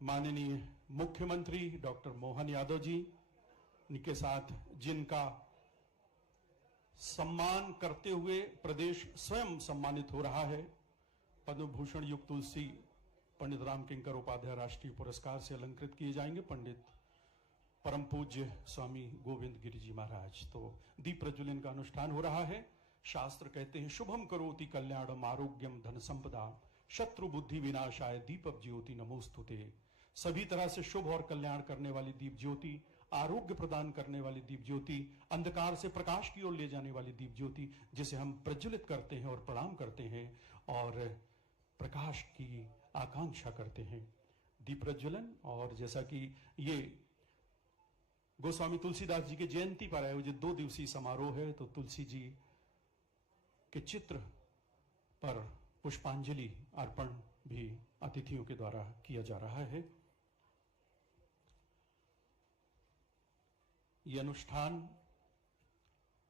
माननीय मुख्यमंत्री डॉक्टर मोहन यादव जी के साथ जिनका सम्मान करते हुए प्रदेश स्वयं सम्मानित हो रहा है, पद्म भूषण युक्त तुलसी पंडित राम किंकर उपाध्याय राष्ट्रीय पुरस्कार से अलंकृत किए जाएंगे पंडित परम पूज्य स्वामी गोविंद गिरि जी महाराज। तो दीप प्रज्वलन का अनुष्ठान हो रहा है। शास्त्र कहते हैं शुभम करोति कल्याणम आरोग्यम धन संपदा शत्रु बुद्धि विनाशाय दीपक ज्योति नमोस्तुते। सभी तरह से शुभ और कल्याण करने वाली दीप ज्योति, आरोग्य प्रदान करने वाली दीप ज्योति, अंधकार से प्रकाश की ओर ले जाने वाली दीप ज्योति, जिसे हम प्रज्वलित करते हैं और प्रणाम करते हैं और प्रकाश की आकांक्षा करते हैं। दीप प्रज्वलन, और जैसा कि ये गोस्वामी तुलसीदास जी के जयंती पर आयोजित 2 दिवसीय समारोह है, तो तुलसी जी के चित्र पर पुष्पांजलि अर्पण भी अतिथियों के द्वारा किया जा रहा है। यह अनुष्ठान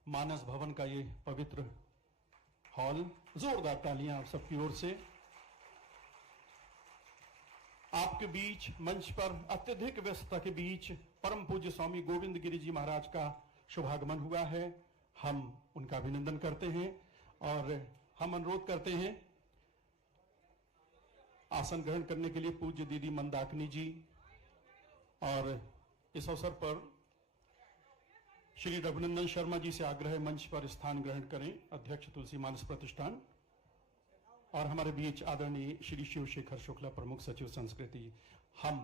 मानस भवन का ये पवित्र हॉल, जोरदार तालियां आप सबकी ओर से। आपके बीच मंच पर अत्यधिक व्यस्तता के बीच परम पूज्य स्वामी गोविंद गिरि जी महाराज का शुभागमन हुआ है। हम उनका अभिनंदन करते हैं और हम अनुरोध करते हैं आसन ग्रहण करने के लिए पूज्य दीदी मंदाकिनी जी। और इस अवसर पर श्री रघुनंदन शर्मा जी से आग्रह है मंच पर स्थान ग्रहण करें, अध्यक्ष तुलसी मानस प्रतिष्ठान। और हमारे बीच आदरणीय श्री शिवशेखर शुक्ला प्रमुख सचिव संस्कृति। हम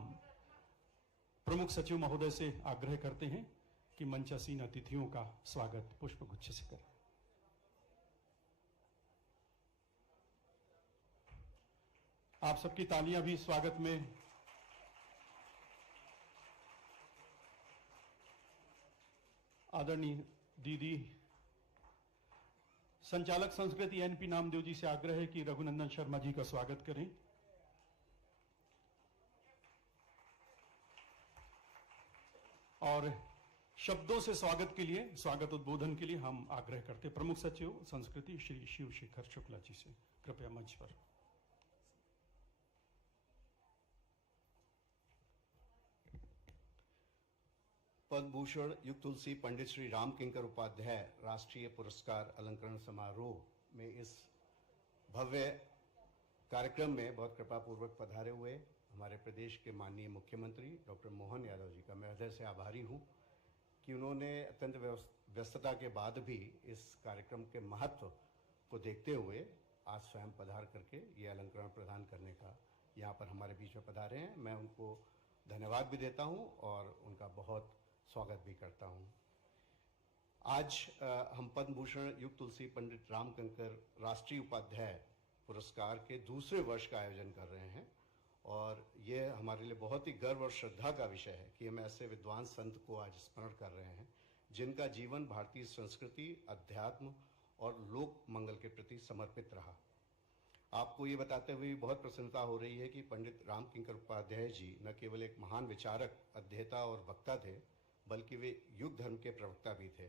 प्रमुख सचिव महोदय से आग्रह करते हैं कि मंचासीन अतिथियों का स्वागत पुष्पगुच्छ से करें। आप सबकी तालियां भी स्वागत में। आदरणीय दीदी संचालक संस्कृति एनपी नामदेव जी से आग्रह है कि रघुनंदन शर्मा जी का स्वागत करें। और शब्दों से स्वागत के लिए, स्वागत उद्बोधन के लिए हम आग्रह करते प्रमुख सचिव संस्कृति श्री शिवशेखर शुक्ला जी से, कृपया मंच पर। पद्म भूषण युक्त तुलसी पंडित श्री राम किंकर उपाध्याय राष्ट्रीय पुरस्कार अलंकरण समारोह में इस भव्य कार्यक्रम में बहुत कृपापूर्वक पधारे हुए हमारे प्रदेश के माननीय मुख्यमंत्री डॉक्टर मोहन यादव जी का मैं हृदय से आभारी हूं कि उन्होंने अत्यंत व्यस्तता के बाद भी इस कार्यक्रम के महत्व को देखते हुए आज स्वयं पधार करके ये अलंकरण प्रदान करने का यहाँ पर हमारे बीच में पधारे हैं। मैं उनको धन्यवाद भी देता हूँ और उनका बहुत स्वागत भी करता हूं। आज हम पद्म भूषण युक्त तुलसी पंडित राम किंकर राष्ट्रीय उपाध्याय पुरस्कार के दूसरे वर्ष का आयोजन कर रहे हैं और यह हमारे लिए बहुत ही गर्व और श्रद्धा का विषय है कि हम ऐसे विद्वान संत को आज स्मरण कर रहे हैं जिनका जीवन भारतीय संस्कृति, अध्यात्म और लोक मंगल के प्रति समर्पित रहा। आपको ये बताते हुए बहुत प्रसन्नता हो रही है कि पंडित राम किंकर उपाध्याय जी न केवल एक महान विचारक, अध्येता और वक्ता थे, बल्कि वे युग धर्म के प्रवक्ता भी थे।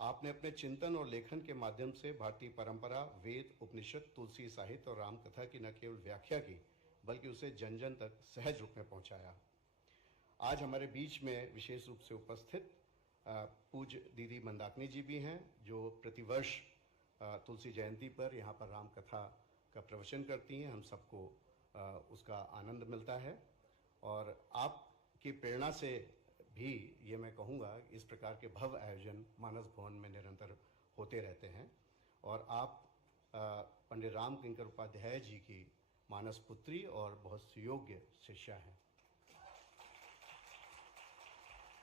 आपने अपने चिंतन और लेखन के माध्यम से भारतीय परंपरा, वेद, उपनिषद, तुलसी साहित्य और रामकथा की न केवल व्याख्या की, बल्कि उसे जन जन तक सहज रूप में पहुंचाया। आज हमारे बीच में विशेष रूप से उपस्थित पूज्य दीदी मंदाकिनी जी भी हैं, जो प्रतिवर्ष तुलसी जयंती पर यहाँ पर रामकथा का प्रवचन करती हैं। हम सबको उसका आनंद मिलता है और आपकी प्रेरणा से भी ये मैं कहूँगा इस प्रकार के भव्य आयोजन मानस भवन में निरंतर होते रहते हैं और आप पंडित राम किंकर उपाध्याय जी की मानस पुत्री और बहुत सुयोग्य शिष्या हैं।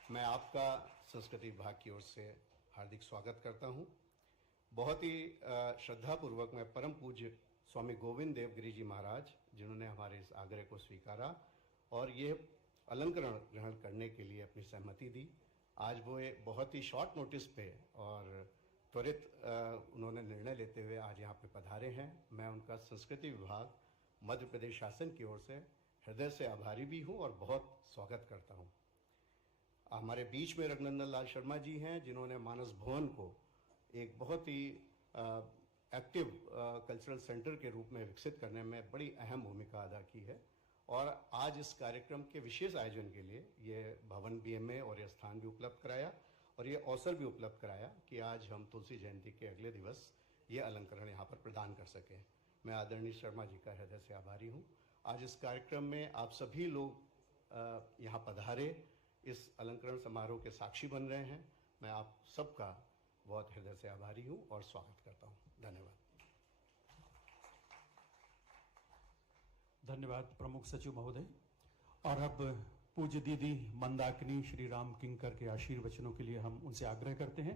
मैं आपका संस्कृति विभाग की ओर से हार्दिक स्वागत करता हूँ। बहुत ही श्रद्धापूर्वक मैं परम पूज्य स्वामी गोविंद देव गिरि जी महाराज, जिन्होंने हमारे इस आग्रह को स्वीकारा और ये अलंकरण ग्रहण करने के लिए अपनी सहमति दी। आज वो एक बहुत ही शॉर्ट नोटिस पे और त्वरित उन्होंने निर्णय लेते हुए आज यहाँ पे पधारे हैं। मैं उनका संस्कृति विभाग मध्य प्रदेश शासन की ओर से हृदय से आभारी भी हूँ और बहुत स्वागत करता हूँ। हमारे बीच में रघुनंदन लाल शर्मा जी हैं, जिन्होंने मानस भवन को एक बहुत ही एक्टिव कल्चरल सेंटर के रूप में विकसित करने में बड़ी अहम भूमिका अदा की है और आज इस कार्यक्रम के विशेष आयोजन के लिए ये भवन भी हमें और यह स्थान भी उपलब्ध कराया और ये अवसर भी उपलब्ध कराया कि आज हम तुलसी जयंती के अगले दिवस ये अलंकरण यहाँ पर प्रदान कर सकें। मैं आदरणीय शर्मा जी का हृदय से आभारी हूँ। आज इस कार्यक्रम में आप सभी लोग यहाँ पधारे, इस अलंकरण समारोह के साक्षी बन रहे हैं। मैं आप सबका बहुत हृदय से आभारी हूँ और स्वागत करता हूँ। धन्यवाद। धन्यवाद प्रमुख सचिव महोदय। और अब पूज्य दीदी मंदाकिनी श्री राम किंकर के आशीर्वचनों के लिए हम उनसे आग्रह करते हैं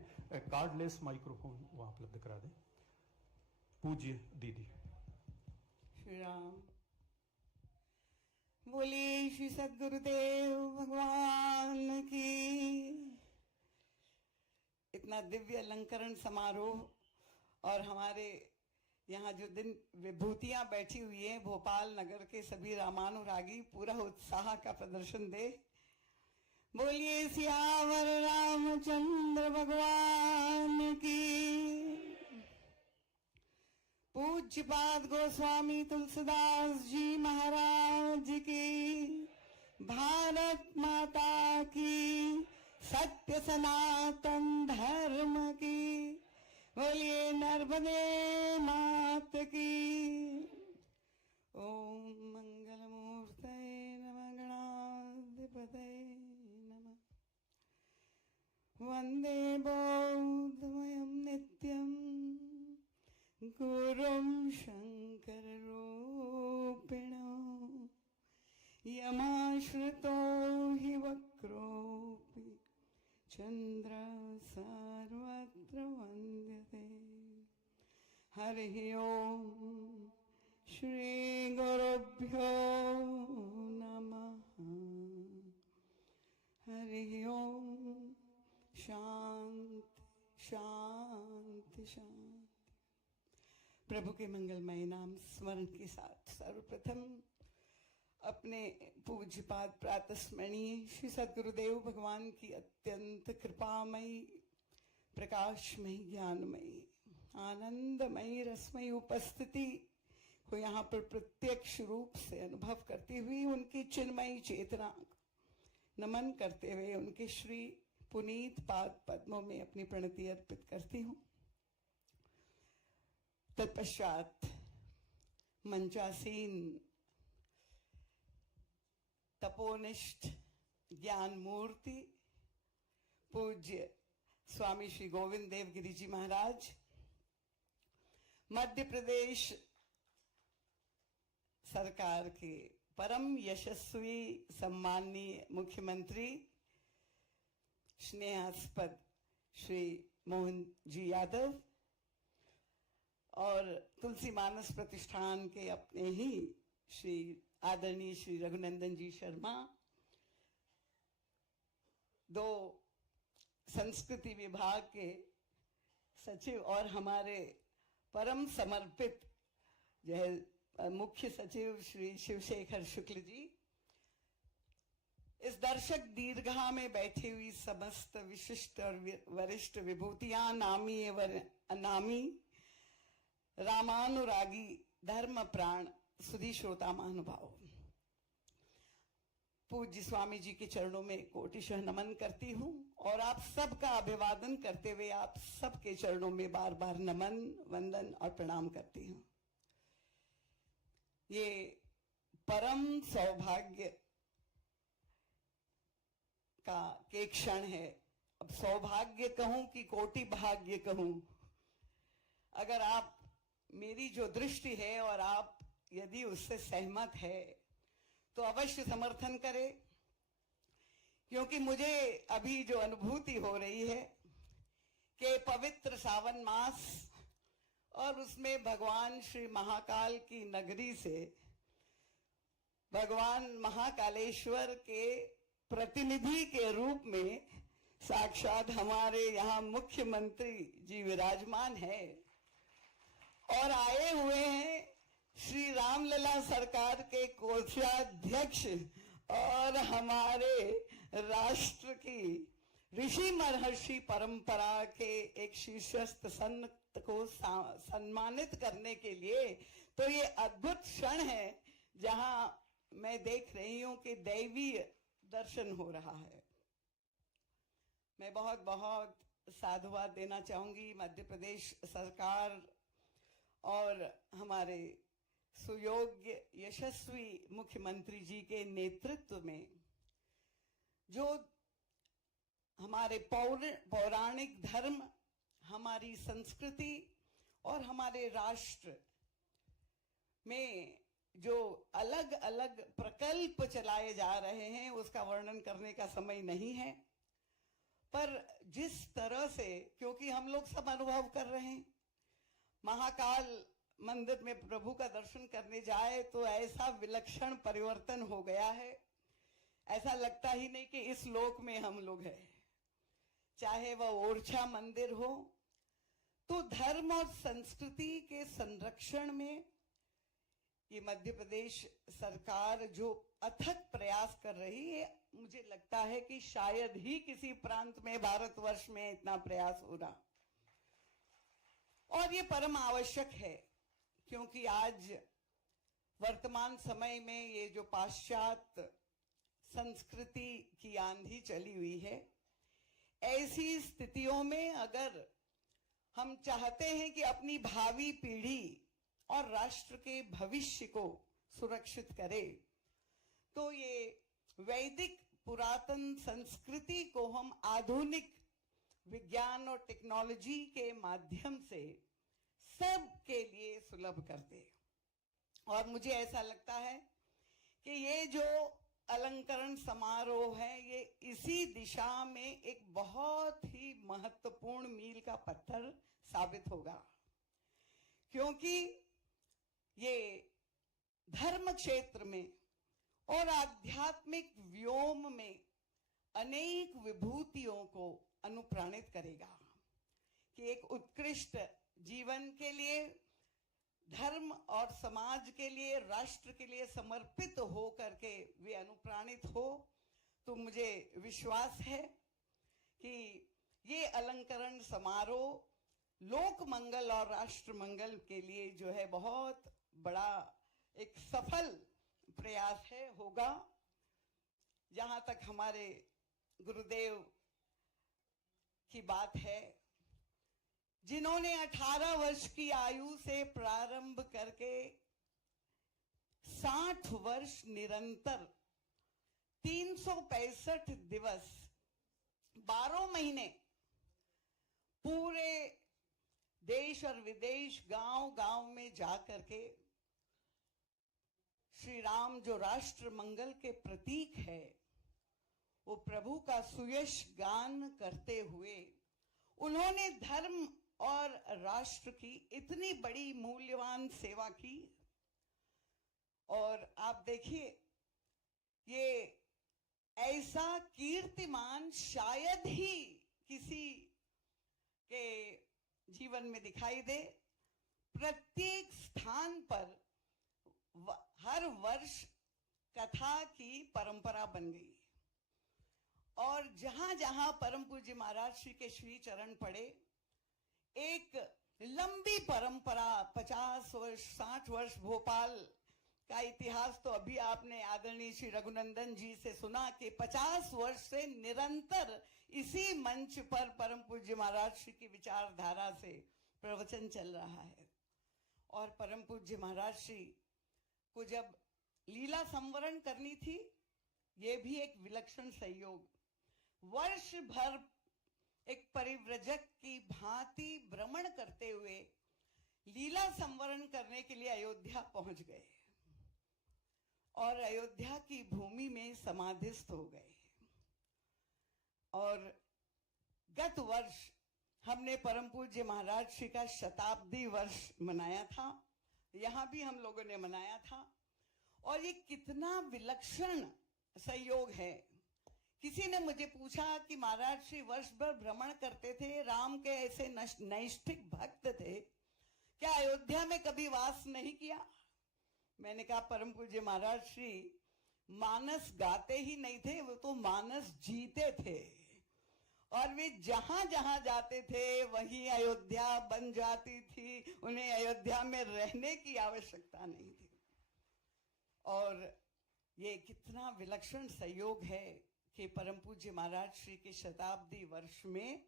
कार्डलेस माइक्रोफोन वहां उपलब्ध करा दें। पूज्य दीदी। श्री राम। बोलिए श्री सद्गुरुदेव भगवान की। इतना दिव्य अलंकरण समारोह और हमारे यहाँ जो दिन विभूतियां बैठी हुई हैं, भोपाल नगर के सभी रामानुरागी पूरा उत्साह का प्रदर्शन दे। बोलिए सियावर रामचंद्र भगवान की। पूज्यपाद गोस्वामी तुलसीदास जी महाराज की। भारत माता की। सत्य सनातन धर्म की। बोलिए नर्मदे मात की। ओम मंगल मूर्तये नमः गणाधिपतये नमः। वंदे बौद्धमयं नित्यं गुरुं शंकर रूपिणो यमाश्रितो हि वक्रोऽपि चंद्र सर्वत्र वंद्यते। हरि ओम श्री गुरुभ्यो नमः। हरि ओम। शांति शांति शांति। प्रभु के मंगलमय नाम स्मरण के साथ सर्वप्रथम अपने पूज्यपाद प्रातस्मरणीय श्री सद्गुरुदेव भगवान की अत्यंत कृपामयी, प्रकाशमयी, ज्ञानमयी, आनंदमयी, रसमयी उपस्थिति को यहाँ पर प्रत्यक्ष रूप से अनुभव करती हुई उनकी चिन्मयी चेतना नमन करते हुए उनके श्री पुनीत पाद पद्मों में अपनी प्रणति अर्पित करती हूँ। तत्पश्चात मंचासीन तपोनिष्ठ ज्ञान मूर्ति पूज्य स्वामी श्री गोविंद देव गिरी जी महाराज, मध्य प्रदेश सरकार के परम यशस्वी सम्माननीय मुख्यमंत्री स्नेहास्पद श्री मोहन जी यादव और तुलसी मानस प्रतिष्ठान के अपने ही श्री आदरणीय श्री रघुनंदन जी शर्मा, दो संस्कृति विभाग के सचिव और हमारे परम समर्पित जो है मुख्य सचिव श्री शिवशेखर शुक्ल जी, इस दर्शक दीर्घा में बैठी हुई समस्त विशिष्ट और वरिष्ठ विभूतियां, नामी एवं अनामी, रामानुरागी, धर्म प्राण, सुधी श्रोता महानुभाव, पूज्य स्वामी जी के चरणों में कोटिशः नमन करती हूँ और आप सबका अभिवादन करते हुए आप सबके चरणों में बार बार नमन, वंदन और प्रणाम करती हूँ। ये परम सौभाग्य का के क्षण है। अब सौभाग्य कहूं कि कोटि भाग्य कहूं, अगर आप मेरी जो दृष्टि है और आप यदि उससे सहमत है तो अवश्य समर्थन करें, क्योंकि मुझे अभी जो अनुभूति हो रही है कि पवित्र सावन मास और उसमें भगवान श्री महाकाल की नगरी से भगवान महाकालेश्वर के प्रतिनिधि के रूप में साक्षात हमारे यहाँ मुख्यमंत्री जी विराजमान है और आए हुए हैं श्री रामलला सरकार के कोषाध्यक्ष और हमारे राष्ट्र की ऋषि महर्षि परंपरा के एक शीर्षस्थ संत को सम्मानित करने के लिए। तो ये अद्भुत क्षण है जहां मैं देख रही हूं कि दैवीय दर्शन हो रहा है। मैं बहुत बहुत साधुवाद देना चाहूंगी मध्य प्रदेश सरकार और हमारे सुयोग्य यशस्वी मुख्यमंत्री जी के नेतृत्व में जो हमारे पौराणिक धर्म, हमारी संस्कृति और हमारे राष्ट्र में जो अलग अलग प्रकल्प चलाए जा रहे हैं उसका वर्णन करने का समय नहीं है, पर जिस तरह से, क्योंकि हम लोग सब अनुभव कर रहे हैं, महाकाल मंदिर में प्रभु का दर्शन करने जाए तो ऐसा विलक्षण परिवर्तन हो गया है, ऐसा लगता ही नहीं कि इस लोक में हम लोग हैं। चाहे वह ओरछा मंदिर हो, तो धर्म और संस्कृति के संरक्षण में ये मध्य प्रदेश सरकार जो अथक प्रयास कर रही है, मुझे लगता है कि शायद ही किसी प्रांत में भारतवर्ष में इतना प्रयास हो रहा, और ये परम आवश्यक है, क्योंकि आज वर्तमान समय में ये जो पाश्चात्य संस्कृति की आंधी चली हुई है, ऐसी स्थितियों में अगर हम चाहते हैं कि अपनी भावी पीढ़ी और राष्ट्र के भविष्य को सुरक्षित करें, तो ये वैदिक पुरातन संस्कृति को हम आधुनिक विज्ञान और टेक्नोलॉजी के माध्यम से सबके लिए सुलभ कर दे। और मुझे ऐसा लगता है कि ये जो अलंकरण समारोह है, ये इसी दिशा में एक बहुत ही महत्वपूर्ण मील का पत्थर साबित होगा, क्योंकि ये धर्म क्षेत्र में और आध्यात्मिक व्योम में अनेक विभूतियों को अनुप्राणित करेगा कि एक उत्कृष्ट जीवन के लिए, धर्म और समाज के लिए, राष्ट्र के लिए समर्पित हो करके वे अनुप्राणित हो। तो मुझे विश्वास है कि ये अलंकरण समारोह लोक मंगल और राष्ट्र मंगल के लिए जो है बहुत बड़ा एक सफल प्रयास है, होगा। जहां तक हमारे गुरुदेव की बात है, जिन्होंने 18 वर्ष की आयु से प्रारंभ करके 60 वर्ष निरंतर 365 दिवस 12 महीने पूरे देश और विदेश, गांव-गांव में जाकर के श्री राम जो राष्ट्र मंगल के प्रतीक है, वो प्रभु का सुयश गान करते हुए उन्होंने धर्म और राष्ट्र की इतनी बड़ी मूल्यवान सेवा की। और आप देखिए, ये ऐसा कीर्तिमान शायद ही किसी के जीवन में दिखाई दे। प्रत्येक स्थान पर हर वर्ष कथा की परंपरा बन गई, और जहां जहां परम पूज्य महाराज श्री के श्री चरण पड़े, एक लंबी परंपरा 50 वर्ष 60 वर्ष भोपाल का इतिहास तो अभी आपने आदरणीय श्री रघुनंदन जी से सुना कि 50 वर्ष से निरंतर इसी मंच पर परम पूज्य महाराज श्री की विचारधारा से प्रवचन चल रहा है। और परम पूज्य महाराज श्री को जब लीला संवरण करनी थी, ये भी एक विलक्षण संयोग, वर्ष भर एक परिव्रजक की भांति भ्रमण करते हुए लीला संवरण करने के लिए अयोध्या पहुंच गए और अयोध्या की भूमि में समाधिस्थ हो गए। और गत वर्ष हमने परम पूज्य महाराज श्री का शताब्दी वर्ष मनाया था, यहां भी हम लोगों ने मनाया था। और ये कितना विलक्षण संयोग है। किसी ने मुझे पूछा कि महाराज श्री वर्ष भर भ्रमण करते थे, राम के ऐसे नैष्ठिक भक्त थे, क्या अयोध्या में कभी वास नहीं किया? मैंने कहा परम पूज्य महाराज श्री मानस गाते ही नहीं थे, वो तो मानस जीते थे, और वे जहां जहां जाते थे वहीं अयोध्या बन जाती थी, उन्हें अयोध्या में रहने की आवश्यकता नहीं थी। और ये कितना विलक्षण संयोग है कि परम पूज्य महाराज श्री के शताब्दी वर्ष में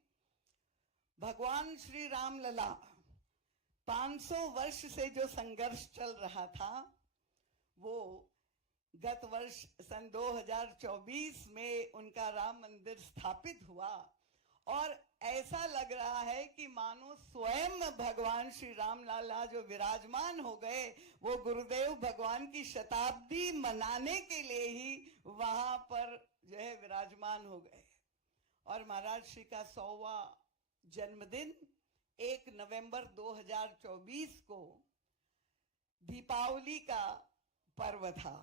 भगवान श्री राम लला 500 वर्ष से जो संघर्ष चल रहा था वो गत वर्ष सन 2024 में उनका राम मंदिर स्थापित हुआ और ऐसा लग रहा है कि मानो स्वयं भगवान श्री राम लाला जो विराजमान हो गए वो गुरुदेव भगवान की शताब्दी मनाने के लिए ही वहां पर जो है विराजमान हो गए। और महाराज श्री का 100वां जन्मदिन 1 नवंबर 2024 को दीपावली का पर्व था।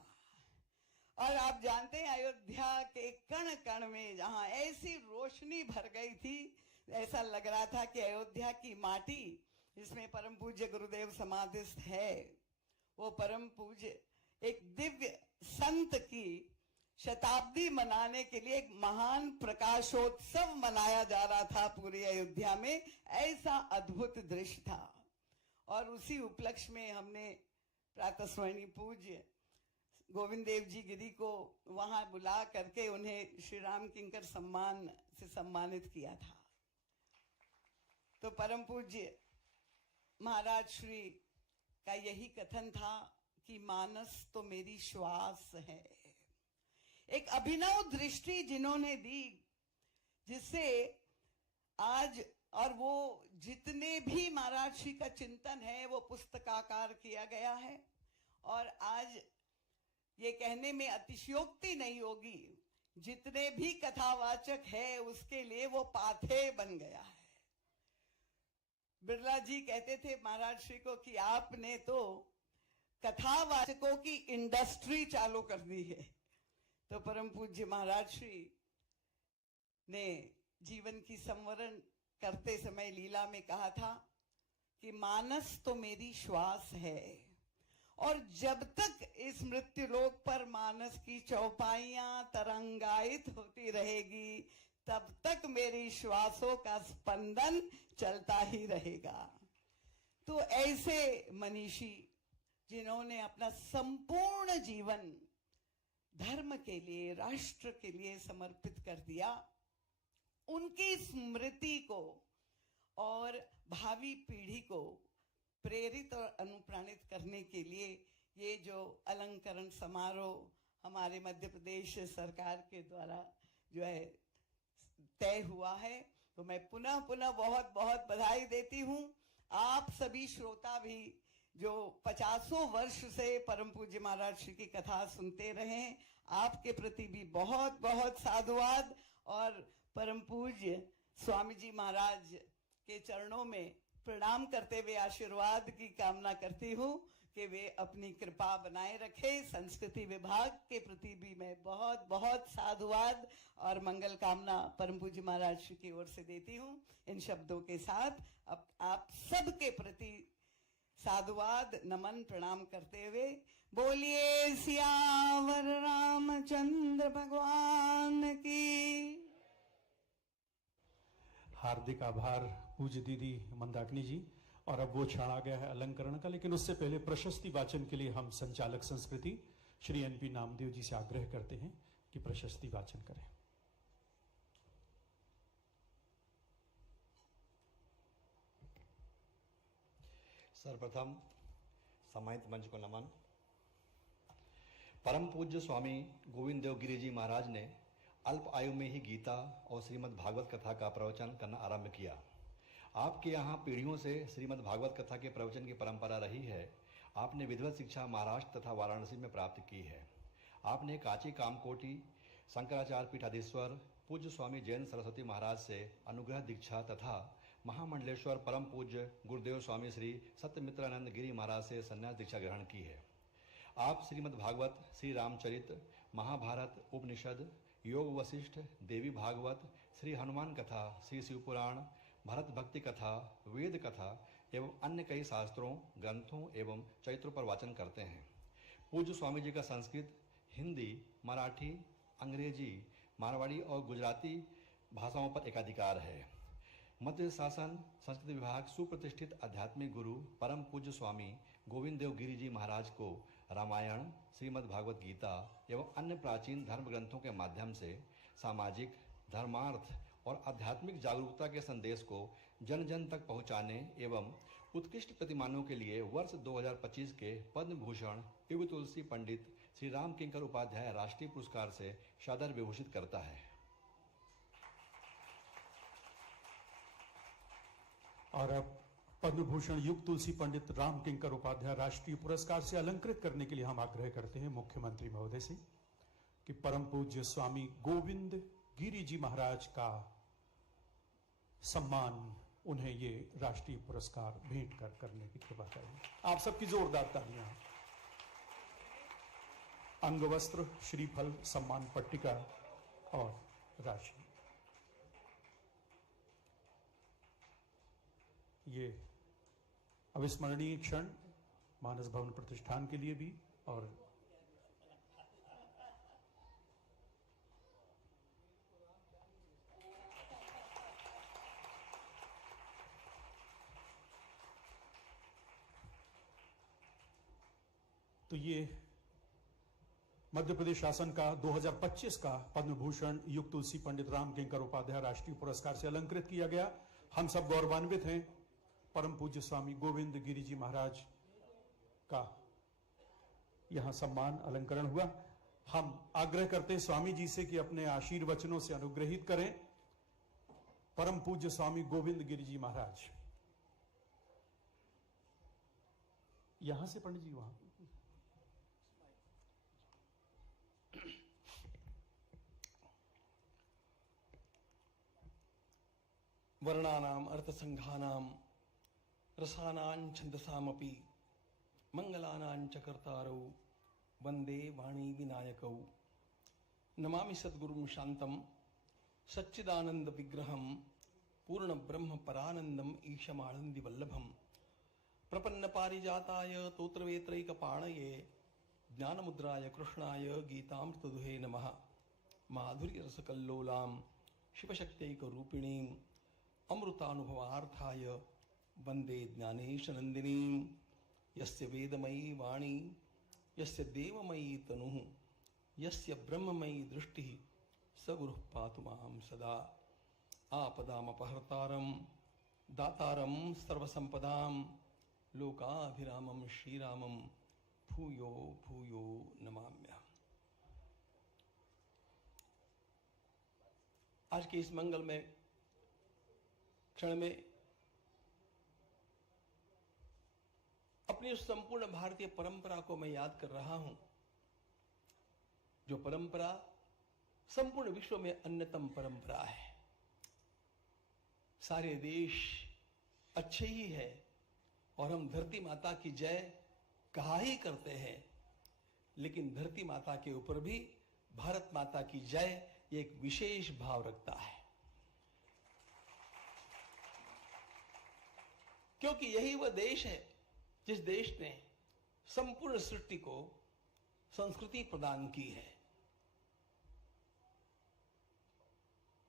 और आप जानते हैं अयोध्या के कण कण में जहां ऐसी रोशनी भर गई थी, ऐसा लग रहा था कि अयोध्या की माटी इसमें परम पूज्य गुरुदेव समाधिस्थ है, वो परम पूज्य एक दिव्य संत की शताब्दी मनाने के लिए एक महान प्रकाशोत्सव मनाया जा रहा था पूरी अयोध्या में। ऐसा अद्भुत दृश्य था। और उसी उपलक्ष्य में हमने प्रातस्मरणीय पूज्य गोविंद देव जी गिरी को वहां बुला करके उन्हें श्री राम किंकर सम्मान से सम्मानित किया था। तो परम पूज्य महाराज श्री का यही कथन था कि मानस तो मेरी श्वास है। एक अभिनव दृष्टि जिन्होंने दी, जिससे आज और वो जितने भी महाराज श्री का चिंतन है वो पुस्तकाकार किया गया है। और आज ये कहने में अतिशयोक्ति नहीं होगी, जितने भी कथावाचक है उसके लिए वो पाथे बन गया है। बिरला जी कहते थे महाराज श्री को कि आपने तो कथावाचकों की इंडस्ट्री चालू कर दी है। तो परम पूज्य महाराज श्री ने जीवन की संवरण करते समय लीला में कहा था कि मानस तो मेरी श्वास है, और जब तक इस मृत्यु लोक पर मानस की चौपाइयां तरंगायित होती रहेगी तब तक मेरी श्वासों का स्पंदन चलता ही रहेगा। तो ऐसे मनीषी जिन्होंने अपना संपूर्ण जीवन धर्म के लिए, राष्ट्र के लिए समर्पित कर दिया, उनकी स्मृति को और भावी पीढ़ी को प्रेरित और अनुप्राणित करने के लिए ये जो अलंकरण समारोह हमारे मध्य प्रदेश सरकार के द्वारा जो है तय हुआ है, तो मैं पुनः पुनः बहुत बहुत बधाई देती हूँ। आप सभी श्रोता भी जो 50 वर्ष से परम पूज्य महाराज श्री की कथा सुनते रहे, आपके प्रति भी बहुत बहुत साधुवाद। और परम पूज्य स्वामी जी महाराज के चरणों में प्रणाम करते हुए आशीर्वाद की कामना करती हूँ कि वे अपनी कृपा बनाए रखे। संस्कृति विभाग के प्रति भी मैं बहुत बहुत साधुवाद और मंगल कामना परम पूज्य महाराज श्री की ओर से देती हूँ। इन शब्दों के साथ अब आप सबके प्रति साधुवाद नमन प्रणाम करते हुए बोलिए सियावर रामचंद्र भगवान की। हार्दिक आभार पूज्य दीदी मंदाकिनी जी। और अब वो क्षण आ गया है अलंकरण का, लेकिन उससे पहले प्रशस्ति वाचन के लिए हम संचालक संस्कृति श्री एनपी नामदेव जी से आग्रह करते हैं कि प्रशस्ति वाचन करें। सर्वप्रथम सम्मानित मंच को नमन। परम पूज्य स्वामी गोविंद देव गिरी जी महाराज ने अल्प आयु में ही गीता और श्रीमद् भागवत कथा का प्रवचन करना आरंभ किया। आपके यहाँ पीढ़ियों से श्रीमद् भागवत कथा के प्रवचन की परंपरा रही है। आपने विधिवत शिक्षा महाराष्ट्र तथा वाराणसी में प्राप्त की है। आपने काची कामकोटी शंकराचार्य पीठाधीश्वर पूज्य स्वामी जैन सरस्वती महाराज से अनुग्रह दीक्षा तथा महामंडलेश्वर परम पूज्य गुरुदेव स्वामी श्री सत्यमित्रानंद गिरी महाराज से संन्यास दीक्षा ग्रहण की है। आप श्रीमद् भागवत, श्री रामचरित, महाभारत, उपनिषद, योग वशिष्ठ, देवी भागवत, श्री हनुमान कथा, श्री शिवपुराण, भरत भक्ति कथा, वेद कथा एवं अन्य कई शास्त्रों, ग्रंथों एवं चरित्रों पर वाचन करते हैं। पूज्य स्वामी जी का संस्कृत, हिंदी, मराठी, अंग्रेजी, मारवाड़ी और गुजराती भाषाओं पर एकाधिकार है। मध्य शासन संस्कृत विभाग सुप्रतिष्ठित आध्यात्मिक गुरु परम पूज्य स्वामी गोविंद देव गिरी जी महाराज को रामायण, श्रीमद् भागवत गीता एवं अन्य प्राचीन धर्म ग्रंथों के माध्यम से सामाजिक, धर्मार्थ और आध्यात्मिक जागरूकता के संदेश को जन जन तक पहुंचाने एवं उत्कृष्ट प्रतिमानों के लिए वर्ष 2025 के पद्म भूषण युग तुलसी पंडित श्री राम किंकर उपाध्याय राष्ट्रीय पुरस्कार से सादर विभूषित करता है। और अब पद्म भूषण युग तुलसी पंडित राम किंकर उपाध्याय राष्ट्रीय पुरस्कार से अलंकृत करने के लिए हम आग्रह करते हैं मुख्यमंत्री महोदय से कि परम पूज्य स्वामी गोविंद गिरी जी महाराज का सम्मान उन्हें ये राष्ट्रीय पुरस्कार भेंट कर करने की कृपा करें। आप सबकी जोरदार तालियां। अंगवस्त्र, श्रीफल, सम्मान पट्टिका और राशि। ये अविस्मरणीय क्षण मानस भवन प्रतिष्ठान के लिए भी और तो ये मध्य प्रदेश शासन का 2025 का पद्म भूषण युग तुलसी पंडित राम किंकर उपाध्याय राष्ट्रीय पुरस्कार से अलंकृत किया गया। हम सब गौरवान्वित हैं। परम पूज्य स्वामी गोविंद गिरी जी महाराज का यहां सम्मान अलंकरण हुआ। हम आग्रह करते हैं स्वामी जी से कि अपने आशीर्वचनों से अनुग्रहित करें परम पूज्य स्वामी गोविंद गिरी जी महाराज। यहां से पंडित जी वहां वर्णानाम अर्थसंघानाम रसानां छंदसामपि मंगलानां च कर्तारौ वंदे वाणी विनायकौ। नमामि सद्गुरुं शांतं सच्चिदानंद विग्रहं पूर्ण ब्रह्म परानंदम ईशमानंदी वल्लभम प्रपन्न पारिजाताय तोत्रवेत्रैकपाणये ज्ञानमुद्राय कृष्णाय गीतामृतदुहे नमः। माधुर्य रसकल्लोलां शिवशक्त्यैकरूपिणीं अमृतानुभवार्थाय वंदे ज्ञानेशनंदिनीं। यस्य वेदमयी वाणी, यस्य देवमयी तनुः, यस्य ब्रह्ममयी दृष्टिः, स गुरुः पातु मां सदा। आपदामपहर्तारं दातारं सर्वसंपदां लोकाभिरामं श्रीरामं भूयो भूयो नमाम्यहम्। आज के इस मंगल में क्षण में अपनी उस संपूर्ण भारतीय परंपरा को मैं याद कर रहा हूं, जो परंपरा संपूर्ण विश्व में अन्यतम परंपरा है। सारे देश अच्छे ही है और हम धरती माता की जय कहा ही करते हैं, लेकिन धरती माता के ऊपर भी भारत माता की जय एक विशेष भाव रखता है, क्योंकि यही वह देश है जिस देश ने संपूर्ण सृष्टि को संस्कृति प्रदान की है।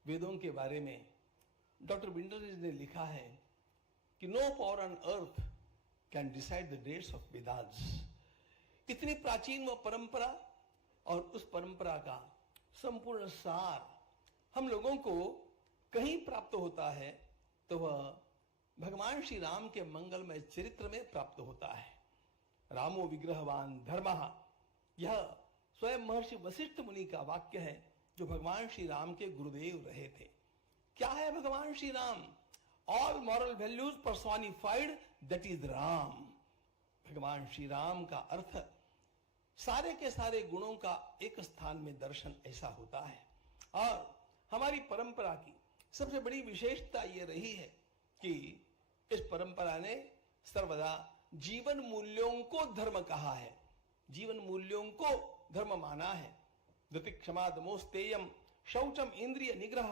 वेदों के बारे में डॉक्टर विंटरज ने लिखा है कि no power on earth can decide the dates of Vedas. इतनी प्राचीन वह परंपरा और उस परंपरा का संपूर्ण सार हम लोगों को कहीं प्राप्त होता है तो वह भगवान श्री राम के मंगलमय चरित्र में प्राप्त होता है। रामो विग्रहवान धर्मः, यह स्वयं महर्षि वशिष्ठ मुनि का वाक्य है, जो भगवान श्री राम के गुरुदेव रहे थे। क्या है भगवान Shri Ram? All moral values personified, that is Ram. भगवान श्री राम का अर्थ सारे के सारे गुणों का एक स्थान में दर्शन ऐसा होता है। और हमारी परंपरा की सबसे बड़ी विशेषता यह रही है कि इस परंपरा ने सर्वदा जीवन मूल्यों को धर्म कहा है, जीवन मूल्यों को धर्म माना है। धृति क्षमा दमोस्तेयम शौचम इंद्रिय निग्रह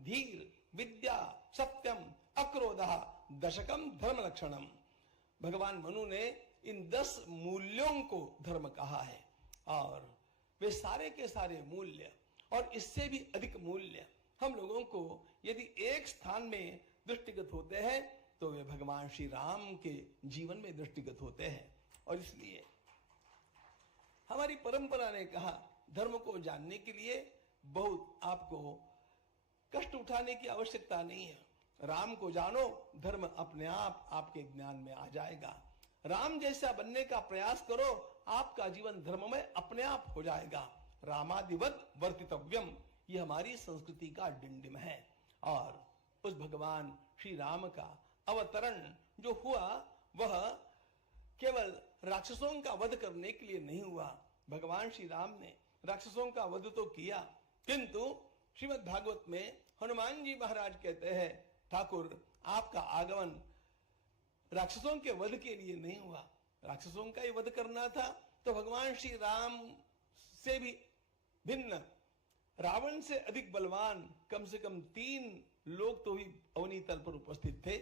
धीर विद्या सत्यम अक्रोधः दशकम धर्म लक्षणम। भगवान मनु ने इन 10 मूल्यों को धर्म कहा है, और वे सारे के सारे मूल्य और इससे भी अधिक मूल्य हम लोगों को यदि एक स्थान में दृष्टिगत होते हैं तो वे भगवान श्री राम के जीवन में दृष्टिगत होते हैं। और इसलिए हमारी परंपरा ने कहा धर्म को जानने के लिए बहुत आपको कष्ट उठाने की आवश्यकता नहीं है। राम को जानो, धर्म अपने आप आपके ज्ञान में आ जाएगा। राम जैसा बनने का प्रयास करो, आपका जीवन धर्ममय अपने आप हो जाएगा। रामादिवत वर्तितव्यम, ये हमारी संस्कृति का डिंडिम है। और उस भगवान श्री राम का अवतरण जो हुआ वह केवल राक्षसों का वध करने के लिए नहीं हुआ। भगवान श्री राम ने राक्षसों का वध तो किया, किंतु श्रीमद् भागवत में हनुमान जी महाराज कहते हैं, ठाकुर आपका आगमन राक्षसों के वध के लिए नहीं हुआ, राक्षसों का ही वध करना था। तो भगवान श्री राम से भी भिन्न, रावण से अधिक बलवान कम से कम 3 लोग तो ही अवनी तल पर उपस्थित थे।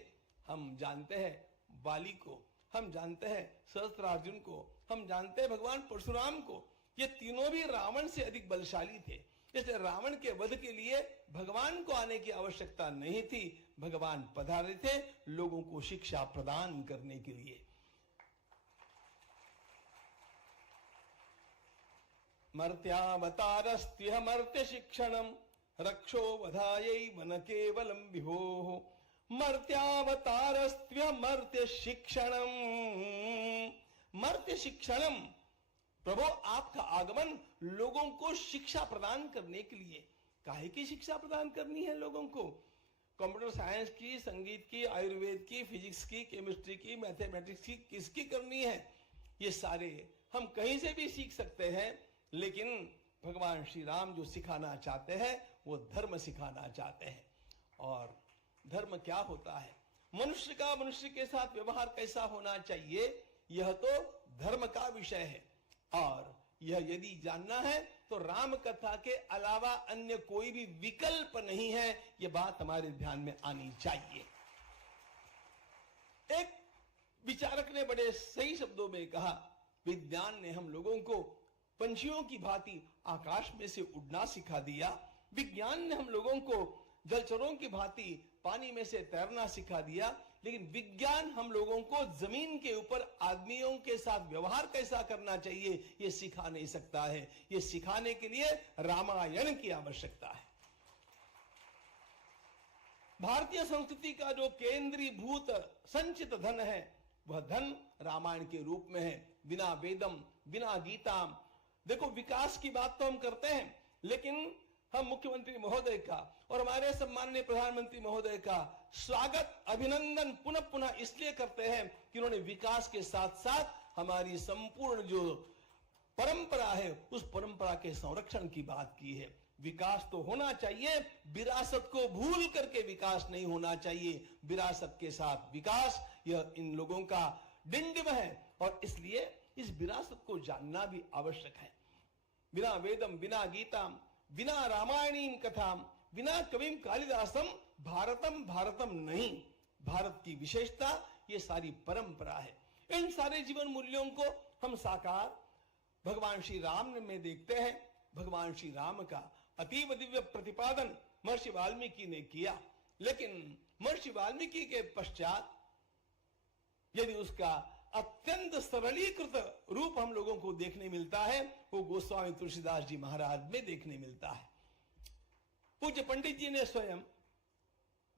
हम जानते हैं बाली को, हम जानते हैं सहस्त्रार्जुन को, हम जानते हैं भगवान परशुराम को। ये तीनों भी रावण से अधिक बलशाली थे। इसलिए रावण के वध के लिए भगवान को आने की आवश्यकता नहीं थी। भगवान पधारे थे लोगों को शिक्षा प्रदान करने के लिए। मर्त्यावतारस्त्य मर्त्य शिक्षणम रक्षो वधायै न केवलम विभोः। मर्त्यावतारस्त्य मर्त्य शिक्षणम, मर्त्य शिक्षणम, प्रभु आपका आगमन लोगों को शिक्षा प्रदान करने के लिए। काहे की शिक्षा प्रदान करनी है लोगों को? कंप्यूटर साइंस की, संगीत की, आयुर्वेद की, फिजिक्स की, केमिस्ट्री की, मैथमेटिक्स की, किसकी करनी है? ये सारे हम कहीं से भी सीख सकते हैं, लेकिन भगवान श्री राम जो सिखाना चाहते हैं वो धर्म सिखाना चाहते हैं। और धर्म क्या होता है, मनुष्य का मनुष्य के साथ व्यवहार कैसा होना चाहिए, यह तो धर्म का विषय है। और यह यदि जानना है तो राम कथा के अलावा अन्य कोई भी विकल्प नहीं है। यह बात हमारे ध्यान में आनी चाहिए। एक विचारक ने बड़े सही शब्दों में कहा, विज्ञान ने हम लोगों को पंछियों की भांति आकाश में से उड़ना सिखा दिया, विज्ञान ने हम लोगों को जलचरों की भांति पानी में से तैरना सिखा दिया, लेकिन विज्ञान हम लोगों को जमीन के ऊपर आदमियों के साथ व्यवहार कैसा करना चाहिए यह सिखा नहीं सकता है। यह सिखाने के लिए रामायण की आवश्यकता है। भारतीय संस्कृति का जो केंद्रीभूत संचित धन है वह धन रामायण के रूप में है। बिना वेदम, बिना गीताम, देखो विकास की बात तो हम करते हैं, लेकिन हम मुख्यमंत्री महोदय का और हमारे सम्माननीय प्रधानमंत्री महोदय का स्वागत, अभिनंदन पुनः पुनः इसलिए करते हैं कि उन्होंने विकास के साथ साथ हमारी संपूर्ण जो परंपरा है उस परंपरा के संरक्षण की बात की है। विकास तो होना चाहिए, विरासत को भूल करके विकास नहीं होना चाहिए। विरासत के साथ विकास, यह इन लोगों का डिंडिम है और इसलिए इस विरासत को जानना भी आवश्यक है। बिना वेदम, बिना गीताम, बिना रामायणीम कथाम, बिना कविम कालिदासम भारतम भारतम नहीं। भारत की विशेषता ये सारी परंपरा है। इन सारे जीवन मूल्यों को हम साकार भगवान श्री राम में देखते हैं। भगवान श्री राम का अतीव दिव्य प्रतिपादन महर्षि वाल्मीकि ने किया, लेकिन महर्षि वाल्मीकि के पश्चात यदि उसका अत्यंत सरलीकृत रूप हम लोगों को देखने मिलता है वो गोस्वामी तुलसीदास जी महाराज में देखने मिलता है। पूज्य पंडित जी ने स्वयं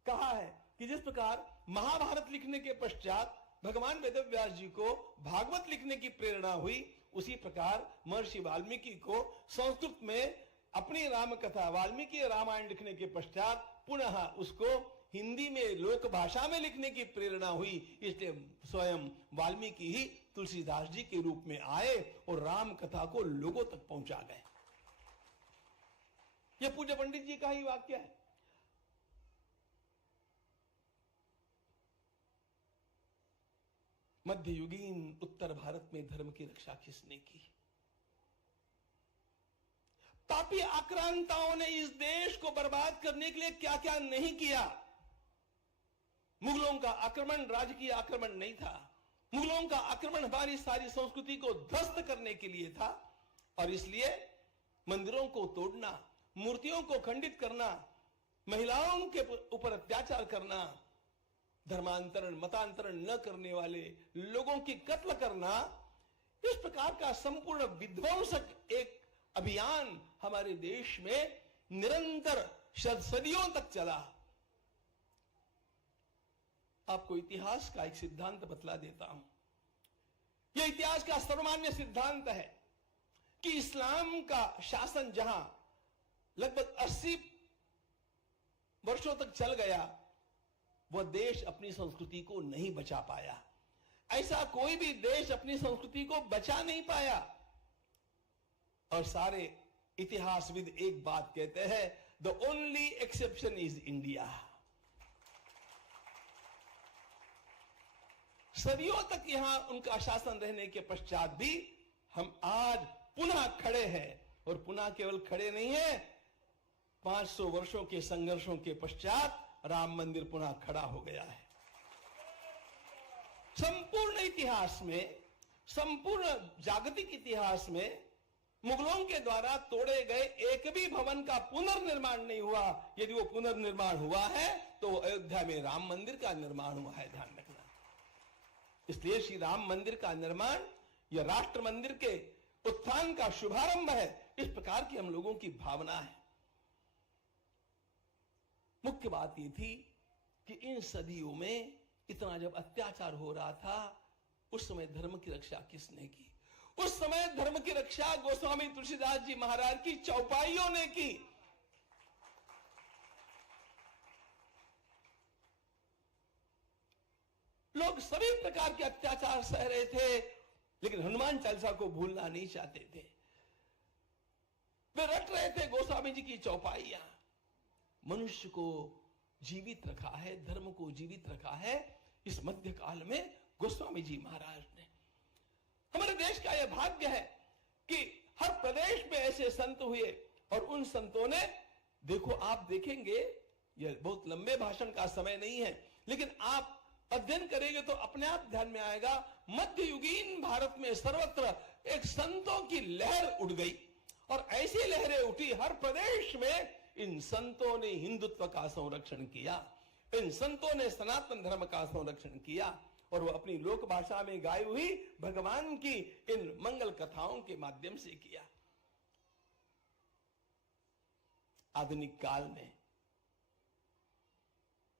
कहा है कि जिस प्रकार महाभारत लिखने के पश्चात भगवान वेदव्यास जी को भागवत लिखने की प्रेरणा हुई, उसी प्रकार महर्षि वाल्मीकि को संस्कृत में अपनी राम कथा वाल्मीकि रामायण लिखने के पश्चात पुनः उसको हिंदी में लोक भाषा में लिखने की प्रेरणा हुई। इसलिए स्वयं वाल्मीकि ही तुलसीदास जी के रूप में आए और राम कथा को लोगों तक पहुंचा गए। यह पूज्य पंडित जी का ही वाक्य है। मध्ययुगीन उत्तर भारत में धर्म की रक्षा किसने की? पापी आक्रांताओं ने इस देश को बर्बाद करने के लिए क्या क्या नहीं किया। मुगलों का आक्रमण राजकीय आक्रमण नहीं था। मुगलों का आक्रमण हमारी सारी संस्कृति को ध्वस्त करने के लिए था और इसलिए मंदिरों को तोड़ना, मूर्तियों को खंडित करना, महिलाओं के ऊपर अत्याचार करना, धर्मांतरण मतांतरण न करने वाले लोगों की कत्ल करना, इस प्रकार का संपूर्ण विध्वंसक एक अभियान हमारे देश में निरंतर सदियों तक चला। आपको इतिहास का एक सिद्धांत बतला देता हूं। यह इतिहास का सर्वमान्य सिद्धांत है कि इस्लाम का शासन जहां लगभग 80 वर्षों तक चल गया, वह देश अपनी संस्कृति को नहीं बचा पाया। ऐसा कोई भी देश अपनी संस्कृति को बचा नहीं पाया। और सारे इतिहासविद एक बात कहते हैं, the only exception is India. सदियों तक यहां उनका शासन रहने के पश्चात भी हम आज पुनः खड़े हैं, और पुनः केवल खड़े नहीं हैं, 500 वर्षों के संघर्षों के पश्चात राम मंदिर पुनः खड़ा हो गया है। संपूर्ण इतिहास में, संपूर्ण जागतिक इतिहास में मुगलों के द्वारा तोड़े गए एक भी भवन का पुनर्निर्माण नहीं हुआ। यदि वो पुनर्निर्माण हुआ है तो अयोध्या में राम मंदिर का निर्माण हुआ है, ध्यान रखना। इसलिए श्री राम मंदिर का निर्माण यह राष्ट्र मंदिर के उत्थान का शुभारंभ है, इस प्रकार की हम लोगों की भावना है। मुख्य बात यह थी कि इन सदियों में इतना जब अत्याचार हो रहा था, उस समय धर्म की रक्षा किसने की? उस समय धर्म की रक्षा गोस्वामी तुलसीदास जी महाराज की चौपाइयों ने की। लोग सभी प्रकार के अत्याचार सह रहे थे, लेकिन हनुमान चालीसा को भूलना नहीं चाहते थे। वे रट रहे थे गोस्वामी जी की चौपाइयां। मनुष्य को जीवित रखा है, धर्म को जीवित रखा है इस मध्यकाल में गोस्वामी जी महाराज ने। हमारे देश का यह भाग्य है कि हर प्रदेश में ऐसे संत हुए, और उन संतों ने, देखो आप देखेंगे, यह बहुत लंबे भाषण का समय नहीं है, लेकिन आप अध्ययन करेंगे तो अपने आप ध्यान में आएगा, मध्ययुगीन भारत में सर्वत्र एक संतों की लहर उठ गई, और ऐसी लहरें उठी हर प्रदेश में। इन संतों ने हिंदुत्व का संरक्षण किया, इन संतों ने सनातन धर्म का संरक्षण किया, और वह अपनी लोक भाषा में गाई हुई भगवान की इन मंगल कथाओं के माध्यम से किया। आधुनिक काल में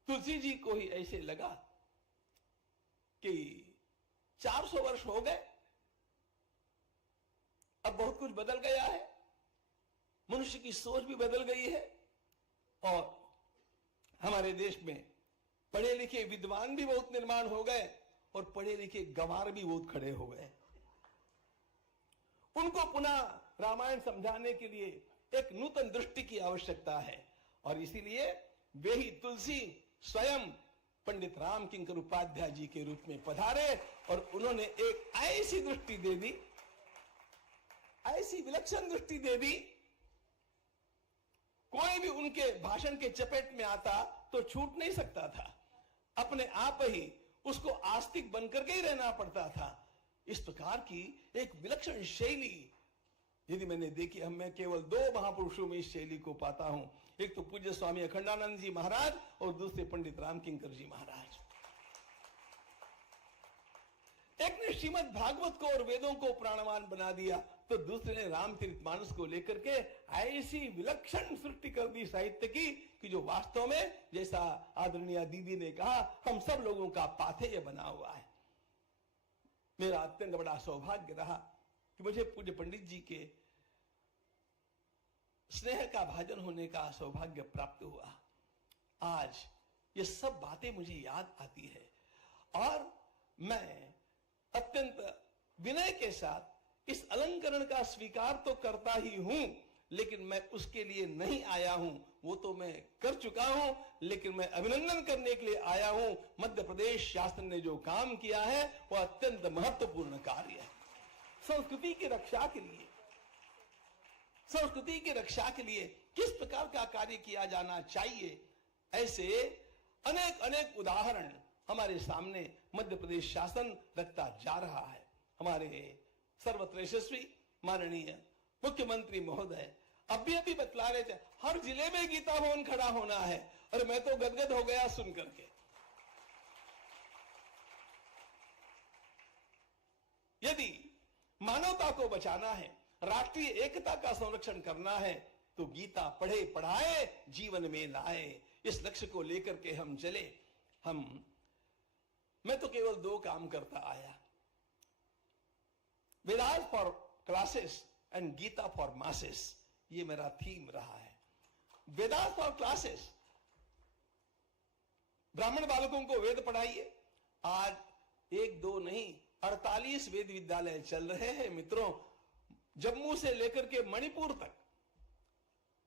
तुलसी जी को ही ऐसे लगा कि 400 वर्ष हो गए, अब बहुत कुछ बदल गया है, मनुष्य की सोच भी बदल गई है, और हमारे देश में पढ़े लिखे विद्वान भी बहुत निर्माण हो गए, और पढ़े लिखे गंवार भी बहुत खड़े हो गए। उनको पुनः रामायण समझाने के लिए एक नूतन दृष्टि की आवश्यकता है, और इसीलिए वे ही तुलसी स्वयं पंडित राम किंकर उपाध्याय जी के रूप में पधारे, और उन्होंने एक ऐसी दृष्टि दे दी, ऐसी विलक्षण दृष्टि दे दी, कोई भी उनके भाषण के चपेट में आता तो छूट नहीं सकता था, अपने आप ही उसको आस्तिक बनकर के ही रहना पड़ता था। इस प्रकार की एक विलक्षण शैली यदि मैंने देखी, मैं केवल 2 महापुरुषों में इस शैली को पाता हूं, एक तो पूज्य स्वामी अखंडानंद जी महाराज और दूसरे पंडित राम किंकर जी महाराज। एक ने श्रीमद् भागवत को और वेदों को प्राणवान बना दिया, तो दूसरे ने रामचरितमानस को लेकर के ऐसी विलक्षण सृष्टि कर दी साहित्य की कि जो वास्तव में, जैसा आदरणीय दीदी ने कहा, हम सब लोगों का पाथेय बना हुआ है। मेरा अत्यंत बड़ा सौभाग्य रहा कि मुझे पूज्य पंडित जी के स्नेह का भाजन होने का सौभाग्य प्राप्त हुआ। आज ये सब बातें मुझे याद आती है, और मैं अत्यंत विनय के साथ इस अलंकरण का स्वीकार तो करता ही हूं, लेकिन मैं उसके लिए नहीं आया हूं, वो तो मैं कर चुका हूं, लेकिन मैं अभिनंदन करने के लिए आया हूं। मध्य प्रदेश शासन ने जो काम किया है वह अत्यंत महत्वपूर्ण कार्य है। संस्कृति की रक्षा के लिए, संस्कृति की रक्षा के लिए किस प्रकार का कार्य किया जाना चाहिए, ऐसे अनेक अनेक उदाहरण हमारे सामने मध्य प्रदेश शासन रखता जा रहा है। हमारे सर्वत्र यशस्वी माननीय मुख्यमंत्री महोदय अभी बतला रहे थे, हर जिले में गीता भवन खड़ा होना है, और मैं तो गदगद हो गया सुन करके। यदि मानवता को बचाना है, राष्ट्रीय एकता का संरक्षण करना है, तो गीता पढ़े पढ़ाए जीवन में लाए, इस लक्ष्य को लेकर के हम चले। मैं तो केवल 2 काम करता आया, Vedas for classes and Gita for masses, ये मेरा थीम रहा है। वेदास फॉर क्लासेस, ब्राह्मण बालकों को वेद पढ़ाइए। आज 1-2 नहीं 48 वेद विद्यालय चल रहे हैं मित्रों, जम्मू से लेकर के मणिपुर तक।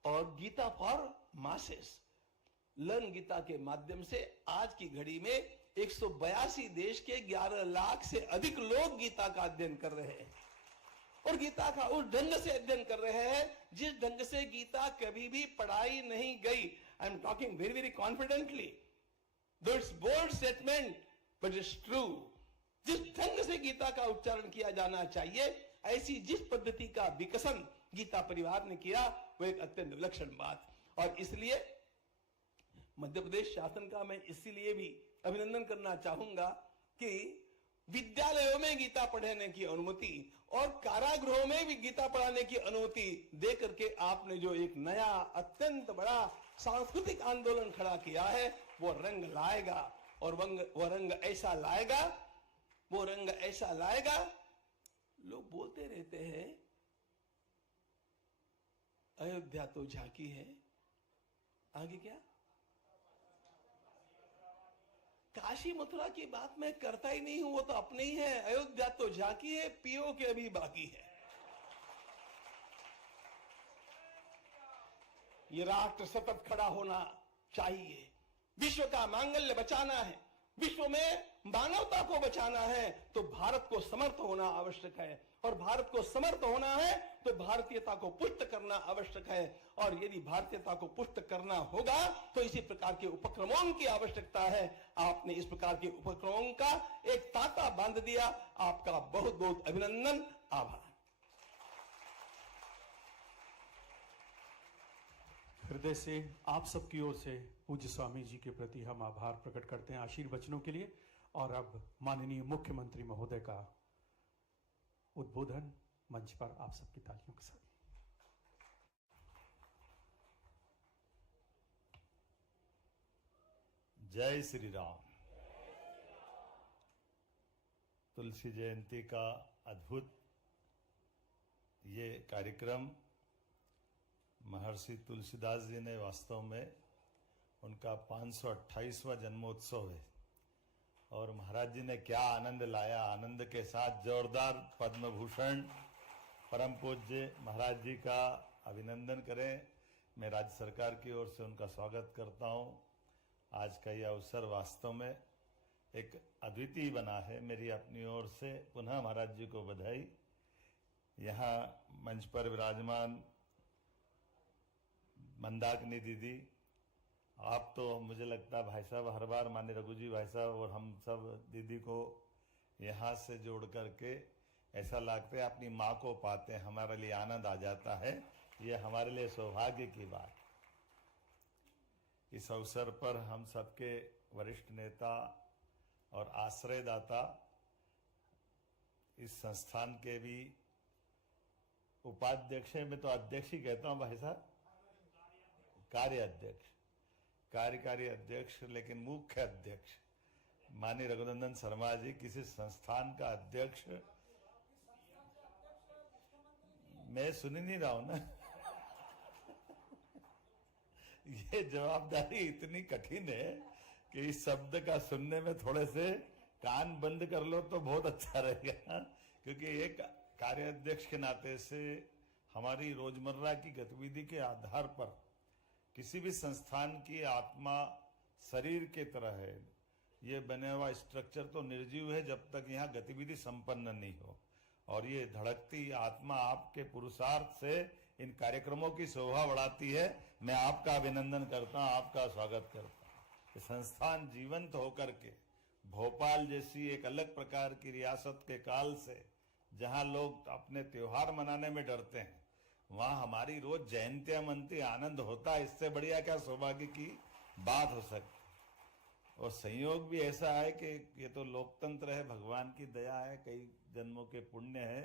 और Gita for masses, learn Gita के माध्यम से आज की घड़ी में 182 देश के 11 लाख से अधिक लोग गीता का अध्ययन कर रहे हैं, और गीता का उस ढंग से अध्ययन कर रहे हैं जिस ढंग से गीता कभी भी पढ़ाई नहीं गई। I am talking very very confidently, though it's bold statement but it's true. जिस ढंग से गीता का उच्चारण किया जाना चाहिए, ऐसी जिस पद्धति का विकसन गीता परिवार ने किया, वो एक अत्यंत विलक्षण बात। और इसलिए मध्य प्रदेश शासन का मैं इसीलिए भी अभिनंदन करना चाहूंगा कि विद्यालयों में गीता पढ़ने की अनुमति और कारागृहों में भी गीता पढ़ाने की अनुमति दे करके आपने जो एक नया अत्यंत बड़ा सांस्कृतिक आंदोलन खड़ा किया है, वो रंग लाएगा। और वो रंग ऐसा लाएगा, वो रंग ऐसा लाएगा। लोग बोलते रहते हैं अयोध्या तो झांकी है, आगे क्या? काशी मथुरा की बात मैं करता ही नहीं हूं, वो तो अपने ही है। अयोध्या तो झांकी है, पीओ के अभी बाकी है। ये राष्ट्र सतत खड़ा होना चाहिए। विश्व का मांगल्य बचाना है, विश्व में मानवता को बचाना है, तो भारत को समर्थ होना आवश्यक है। और भारत को समर्थ होना है तो भारतीयता को पुष्ट करना आवश्यक है। और यदि भारतीयता को पुष्ट करना होगा तो इसी प्रकार के उपक्रमों की आवश्यकता है। आपने इस प्रकार के उपक्रमों का एक तांता बांध दिया, आपका बहुत बहुत अभिनंदन, आभार। हृदय से आप सबकी ओर से पूज्य स्वामी जी के प्रति हम आभार प्रकट करते हैं आशीर्वचनों के लिए। और अब माननीय मुख्यमंत्री महोदय का उद्बोधन मंच पर आप सबकी तालियों के साथ। जय श्री राम। तुलसी जयंती का अद्भुत ये कार्यक्रम महर्षि तुलसीदास जी ने वास्तव में उनका 528वां जन्मोत्सव है, और महाराज जी ने क्या आनंद लाया। आनंद के साथ जोरदार पद्म भूषण परम पूज्य महाराज जी का अभिनंदन करें। मैं राज्य सरकार की ओर से उनका स्वागत करता हूं। आज का यह अवसर वास्तव में एक अद्वितीय बना है। मेरी अपनी ओर से पुनः महाराज जी को बधाई। यहाँ मंच पर विराजमान मंदाकिनी दीदी, आप तो मुझे लगता है भाई साहब हर बार माननीय रघु जी भाई साहब और हम सब दीदी को यहाँ से जोड़ करके ऐसा लगता है अपनी माँ को पाते हैं, हमारे लिए आनंद आ जाता है। ये हमारे लिए सौभाग्य की बात। इस अवसर पर हम सबके वरिष्ठ नेता और आश्रयदाता, इस संस्थान के भी उपाध्यक्ष हैं, मैं तो अध्यक्ष ही कहता हूँ भाई साहब, कार्य अध्यक्ष, कार्यकारी अध्यक्ष, लेकिन मुख्य अध्यक्ष माननीय रघुनंदन शर्मा जी, किसी संस्थान का अध्यक्ष। मैं सुन ही नहीं रहा हूं ना। ये जवाबदारी इतनी कठिन है कि इस शब्द का सुनने में थोड़े से कान बंद कर लो तो बहुत अच्छा रहेगा। क्योंकि एक कार्य अध्यक्ष के नाते से हमारी रोजमर्रा की गतिविधि के आधार पर किसी भी संस्थान की आत्मा शरीर के तरह है। ये बने हुआ स्ट्रक्चर तो निर्जीव है जब तक यहाँ गतिविधि संपन्न नहीं हो, और ये धड़कती आत्मा आपके पुरुषार्थ से इन कार्यक्रमों की शोभा बढ़ाती है। मैं आपका अभिनंदन करता हूँ, आपका स्वागत करता हूँ। संस्थान जीवंत होकर के भोपाल जैसी एक अलग प्रकार की रियासत के काल से, जहाँ लोग अपने त्योहार मनाने में डरते हैं, वहां हमारी रोज जयंतियां मनती, आनंद होता है। इससे बढ़िया क्या सौभाग्य की बात हो सकती। और संयोग भी ऐसा है कि ये तो लोकतंत्र है, भगवान की दया है, कई जन्मों के पुण्य है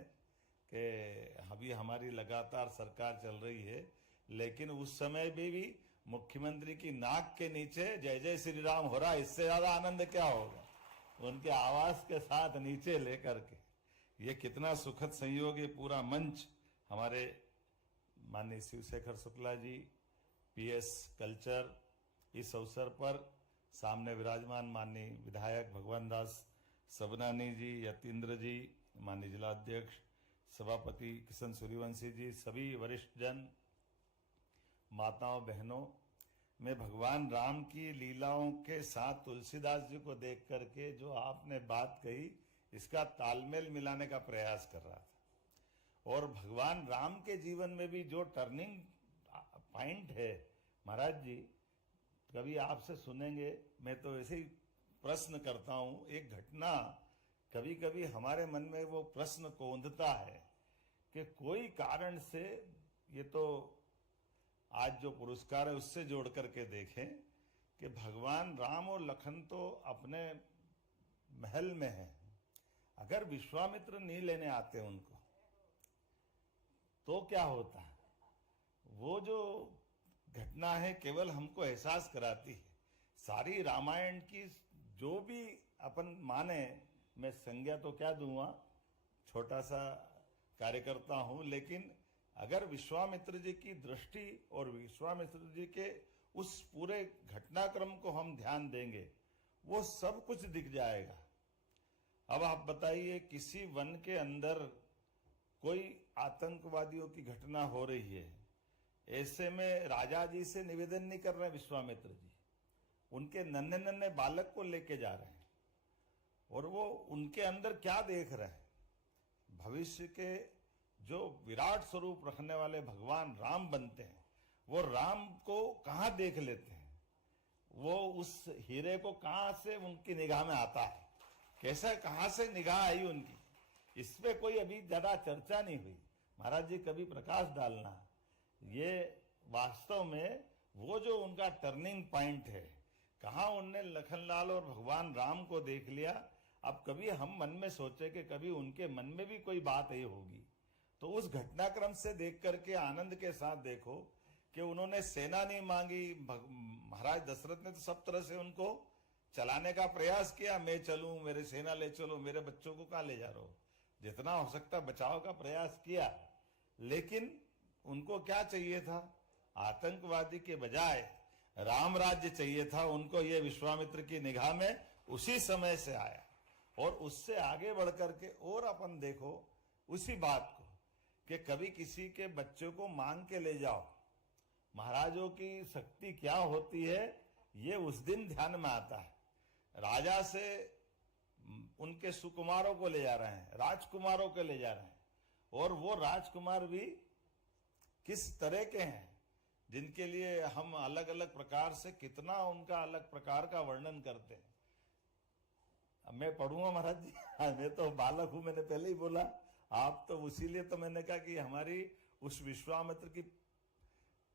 कि अभी हमारी लगातार सरकार चल रही है, लेकिन उस समय भी मुख्यमंत्री की नाक के नीचे जय जय श्री राम हो रहा है, इससे ज्यादा आनंद क्या होगा। उनके आवाज के साथ नीचे लेकर के ये कितना सुखद संयोग, ये पूरा मंच हमारे माननीय शिवशेखर शुक्ला जी पीएस कल्चर, इस अवसर पर सामने विराजमान माननीय विधायक भगवान दास सबनानी जी, यतीन्द्र जी, माननीय जिलाध्यक्ष सभापति किशन सूर्यवंशी जी, सभी वरिष्ठ जन, माताओं बहनों, मैं भगवान राम की लीलाओं के साथ तुलसीदास जी को देख करके जो आपने बात कही, इसका तालमेल मिलाने का प्रयास कर रहा था। और भगवान राम के जीवन में भी जो टर्निंग पॉइंट है, महाराज जी कभी आपसे सुनेंगे, मैं तो ऐसे ही प्रश्न करता हूं, एक घटना कभी कभी हमारे मन में वो प्रश्न कौंधता है कि कोई कारण से, ये तो आज जो पुरस्कार है उससे जोड़ करके देखें कि भगवान राम और लखन तो अपने महल में हैं, अगर विश्वामित्र नहीं लेने आते उनको तो क्या होता है। वो जो घटना है केवल हमको एहसास कराती है। सारी रामायण की जो भी अपन माने, मैं संज्ञा तो क्या दूंगा, छोटा सा कार्यकर्ता हूं, लेकिन अगर विश्वामित्र जी की दृष्टि और विश्वामित्र जी के उस पूरे घटनाक्रम को हम ध्यान देंगे, वो सब कुछ दिख जाएगा। अब आप बताइए, किसी वन के अंदर कोई आतंकवादियों की घटना हो रही है, ऐसे में राजा जी से निवेदन नहीं कर रहे विश्वामित्र जी, उनके नन्हे नन्हे बालक को लेके जा रहे हैं, और वो उनके अंदर क्या देख रहे हैं, भविष्य के जो विराट स्वरूप रखने वाले भगवान राम बनते हैं, वो राम को कहाँ देख लेते हैं, वो उस हीरे को कहाँ से उनकी निगाह में आता है, कैसा कहाँ से निगाह आई उनकी, इस पे कोई अभी ज्यादा चर्चा नहीं हुई। महाराज जी कभी प्रकाश डालना, ये वास्तव में वो जो उनका टर्निंग पॉइंट है, कहाँ उनने लखनलाल और भगवान राम को देख लिया। अब कभी हम मन में सोचे कि कभी उनके मन में भी कोई बात आई होगी, तो उस घटनाक्रम से देख करके आनंद के साथ देखो कि उन्होंने सेना नहीं मांगी। महाराज दशरथ ने तो सब तरह से उनको चलाने का प्रयास किया, मैं चलूं, मेरे सेना ले चलो, मेरे बच्चों को कहाँ ले जा रहे हो, जितना हो सकता बचाव का प्रयास किया। लेकिन उनको क्या चाहिए था, आतंकवादी के बजाय राम राज्य चाहिए था उनको। ये विश्वामित्र की निगाह में उसी समय से आया, और उससे आगे बढ़ करके और अपन देखो उसी बात को कि कभी किसी के बच्चों को मांग के ले जाओ, महाराजों की शक्ति क्या होती है ये उस दिन ध्यान में आता है। राजा से उनके सुकुमारों को ले जा रहे हैं, राजकुमारों को ले जा रहे हैं, और वो राजकुमार भी किस तरह के हैं, जिनके लिए हम अलग अलग प्रकार से कितना उनका अलग प्रकार का वर्णन करते हैं। अब मैं पढ़ूंगा महाराज जी, मैं तो बालक हूं, मैंने पहले ही बोला, आप तो उसीलिए तो मैंने कहा कि हमारी उस विश्वामित्र की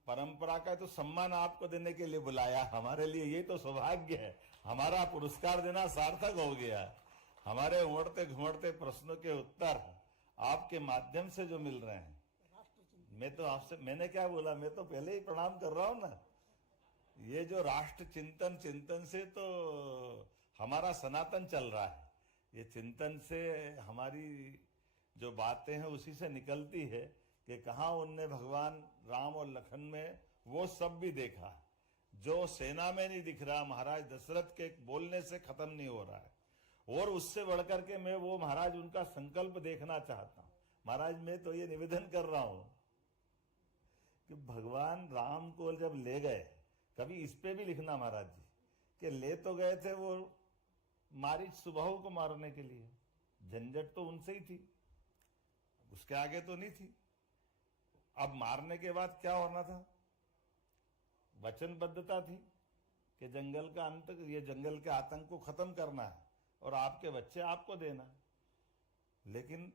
परंपरा का तो सम्मान आपको देने के लिए बुलाया। हमारे लिए ये तो सौभाग्य है, हमारा पुरस्कार देना सार्थक हो गया। हमारे उमड़ते घुमड़ते प्रश्नों के उत्तर आपके माध्यम से जो मिल रहे हैं, मैं तो आपसे, मैंने क्या बोला, मैं तो पहले ही प्रणाम कर रहा हूं ना। ये जो राष्ट्र चिंतन से तो हमारा सनातन चल रहा है, ये चिंतन से हमारी जो बातें हैं उसी से निकलती है कि कहाँ उनने भगवान राम और लखन में वो सब भी देखा जो सेना में नहीं दिख रहा, महाराज दशरथ के बोलने से खत्म नहीं हो रहा है। और उससे बढ़कर के मैं वो महाराज उनका संकल्प देखना चाहता हूं। महाराज मैं तो ये निवेदन कर रहा हूं कि भगवान राम को जब ले गए, कभी इस पे भी लिखना महाराज जी कि ले तो गए थे वो मारीच सुबाहु को मारने के लिए, झंझट तो उनसे ही थी, उसके आगे तो नहीं थी। अब मारने के बाद क्या होना था, वचनबद्धता थी कि जंगल का अंत, ये जंगल के आतंक को खत्म करना है और आपके बच्चे आपको देना। लेकिन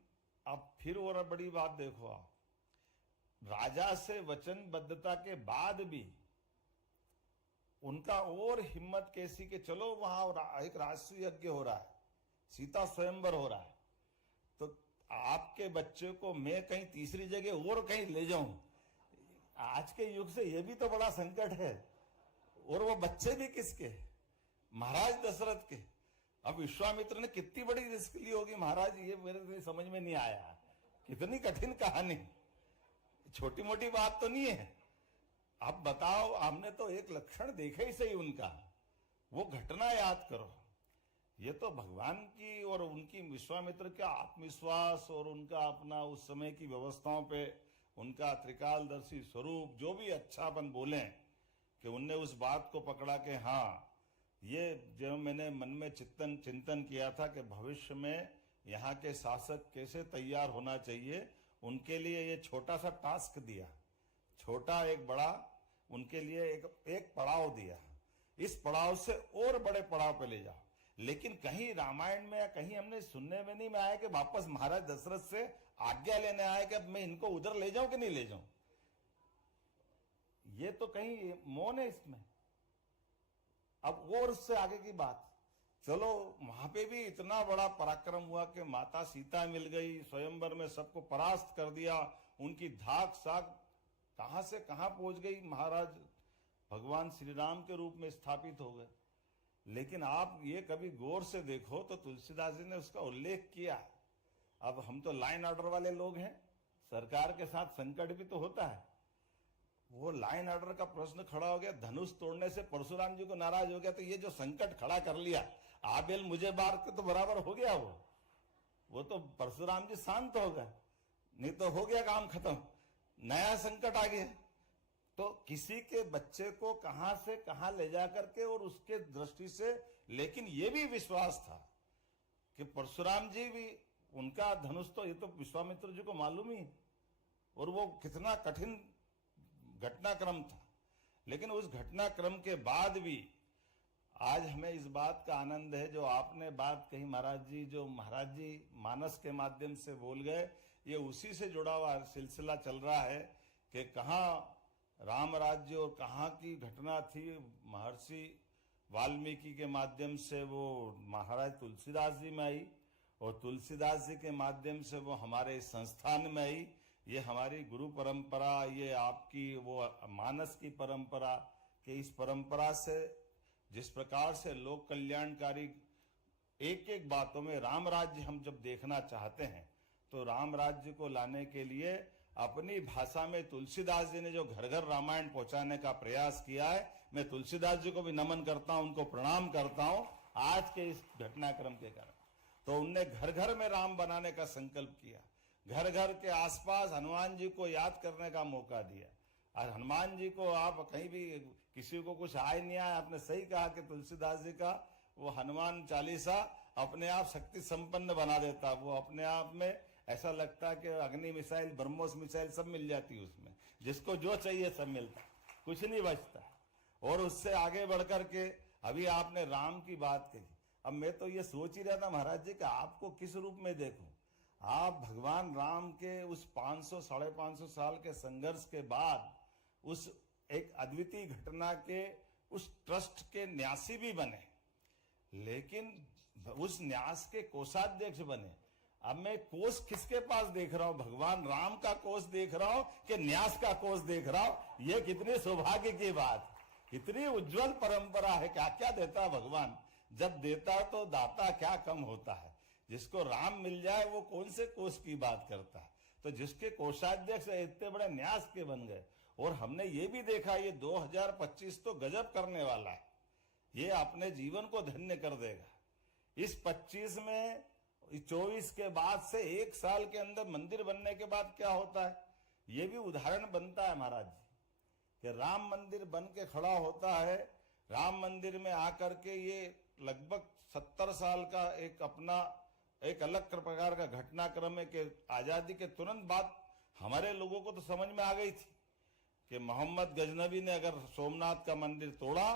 अब फिर और बड़ी बात देखो, आप राजा से वचनबद्धता के बाद भी उनका और हिम्मत कैसी कि चलो वहां एक राष्ट्रीय यज्ञ हो रहा है, सीता स्वयंवर हो रहा है, तो आपके बच्चे को मैं कहीं तीसरी जगह और कहीं ले जाऊं, आज के युग से यह भी तो बड़ा संकट है। और वो बच्चे भी किसके? महाराज दशरथ के। अब विश्वामित्र ने कितनी बड़ी रिस्क ली होगी महाराज, ये मेरे समझ में नहीं आया। कितनी कठिन कहानी, छोटी मोटी बात तो नहीं है। आप बताओ, हमने तो एक लक्षण देखा ही सही उनका, वो घटना याद करो। ये तो भगवान की और उनकी विश्वामित्र का आत्मविश्वास और उनका अपना उस समय की व्यवस्थाओं पे उनका त्रिकालदर्शी स्वरूप, जो भी अच्छापन बोले कि उनने उस बात को पकड़ा कि हाँ, ये जो मैंने मन में चिंतन किया था कि भविष्य में यहाँ के शासक कैसे तैयार होना चाहिए, उनके लिए ये छोटा सा टास्क दिया, छोटा एक बड़ा उनके लिए एक पड़ाव दिया। इस पड़ाव से और बड़े पड़ाव पे ले जाओ। लेकिन कहीं रामायण में या कहीं हमने सुनने में नहीं में आया कि वापस महाराज दशरथ से आज्ञा लेने आए कि अब मैं इनको उधर ले जाऊं कि नहीं ले जाऊं। ये तो कहीं मौन है इसमें। अब और उससे आगे की बात, चलो वहां पे भी इतना बड़ा पराक्रम हुआ कि माता सीता मिल गई, स्वयंवर में सबको परास्त कर दिया, उनकी धाक साख कहां से कहां पहुंच गई, महाराज भगवान श्री राम के रूप में स्थापित हो गए। लेकिन आप ये कभी गौर से देखो तो तुलसीदास जी ने उसका उल्लेख किया। अब हम तो लाइन ऑर्डर वाले लोग हैं, सरकार के साथ संकट भी तो होता है। वो लाइन ऑर्डर का प्रश्न खड़ा हो गया, धनुष तोड़ने से परशुराम जी को नाराज हो गया, तो ये जो संकट खड़ा कर लिया, आबेल मुझे बार के तो बराबर हो गया। वो तो परशुराम जी शांत हो गए, नहीं तो हो गया काम खत्म, नया संकट आ गया। तो किसी के बच्चे को कहां से कहां ले जा करके और उसके दृष्टि से, लेकिन ये भी विश्वास था कि परशुराम जी भी, उनका धनुष तो ये तो विश्वामित्र जी को मालूम ही, और वो कितना कठिन घटनाक्रम था। लेकिन उस घटनाक्रम के बाद भी आज हमें इस बात का आनंद है, जो आपने बात कही महाराज जी, जो महाराज जी मानस के माध्यम से बोल गए, ये उसी से जुड़ा हुआ सिलसिला चल रहा है कि कहाँ राम राज्य और कहाँ की घटना थी। महर्षि वाल्मीकि के माध्यम से वो महाराज तुलसीदास जी में आई, और तुलसीदास जी के माध्यम से वो हमारे संस्थान में आई। ये हमारी गुरु परंपरा, ये आपकी वो मानस की परंपरा, कि इस परंपरा से जिस प्रकार से लोक कल्याणकारी एक एक बातों में राम राज्य हम जब देखना चाहते हैं, तो राम राज्य को लाने के लिए अपनी भाषा में तुलसीदास जी ने जो घर घर रामायण पहुंचाने का प्रयास किया है, मैं तुलसीदास जी को भी नमन करता हूं, उनको प्रणाम करता हूं आज के इस घटनाक्रम के कारण। तो उनने घर घर में राम बनाने का संकल्प किया, घर घर के आसपास हनुमान जी को याद करने का मौका दिया। और हनुमान जी को आप कहीं भी किसी को कुछ आए नहीं आए, आपने सही कहा कि तुलसीदास जी का वो हनुमान चालीसा अपने आप शक्ति संपन्न बना देता। वो अपने आप में ऐसा लगता कि अग्नि मिसाइल, ब्रह्मोस मिसाइल सब मिल जाती है उसमें, जिसको जो चाहिए सब मिलता, कुछ नहीं बचता। और उससे आगे बढ़कर के अभी आपने राम की बात कही। अब मैं तो ये सोच ही रहा था महाराज जी कि आपको किस रूप में देखूं। आप भगवान राम के उस 500 साढ़े 500 साल के संघर्ष के बाद उस एक अद्वितीय घटना के उस ट्रस्ट के न्यासी भी बने, लेकिन उस न्यास के कोषाध्यक्ष बने। अब मैं कोष किसके पास देख रहा हूं, भगवान राम का कोष देख रहा हूं कि न्यास का कोष देख रहा हूं। ये कितनी सौभाग्य की बात, कितनी उज्जवल परंपरा है। क्या क्या देता है भगवान, जब देता तो दाता क्या कम होता है। जिसको राम मिल जाए वो कौन से कोष की बात करता है। तो जिसके कोषाध्यक्ष इतने बड़े न्यास के बन गए। और हमने ये भी देखा, ये 2025 तो गजब करने वाला है, ये अपने जीवन को धन्य कर देगा। इस 25 में 24 के बाद से एक साल के अंदर मंदिर बनने के बाद क्या होता है, ये भी उदाहरण बनता है महाराज जी, कि राम मंदिर बन के खड़ा होता है। राम मंदिर में आकर के ये लगभग 70 साल का एक अपना एक अलग प्रकार का घटनाक्रम है कि आजादी के तुरंत बाद हमारे लोगों को तो समझ में आ गई थी कि मोहम्मद गजनबी ने अगर सोमनाथ का मंदिर तोड़ा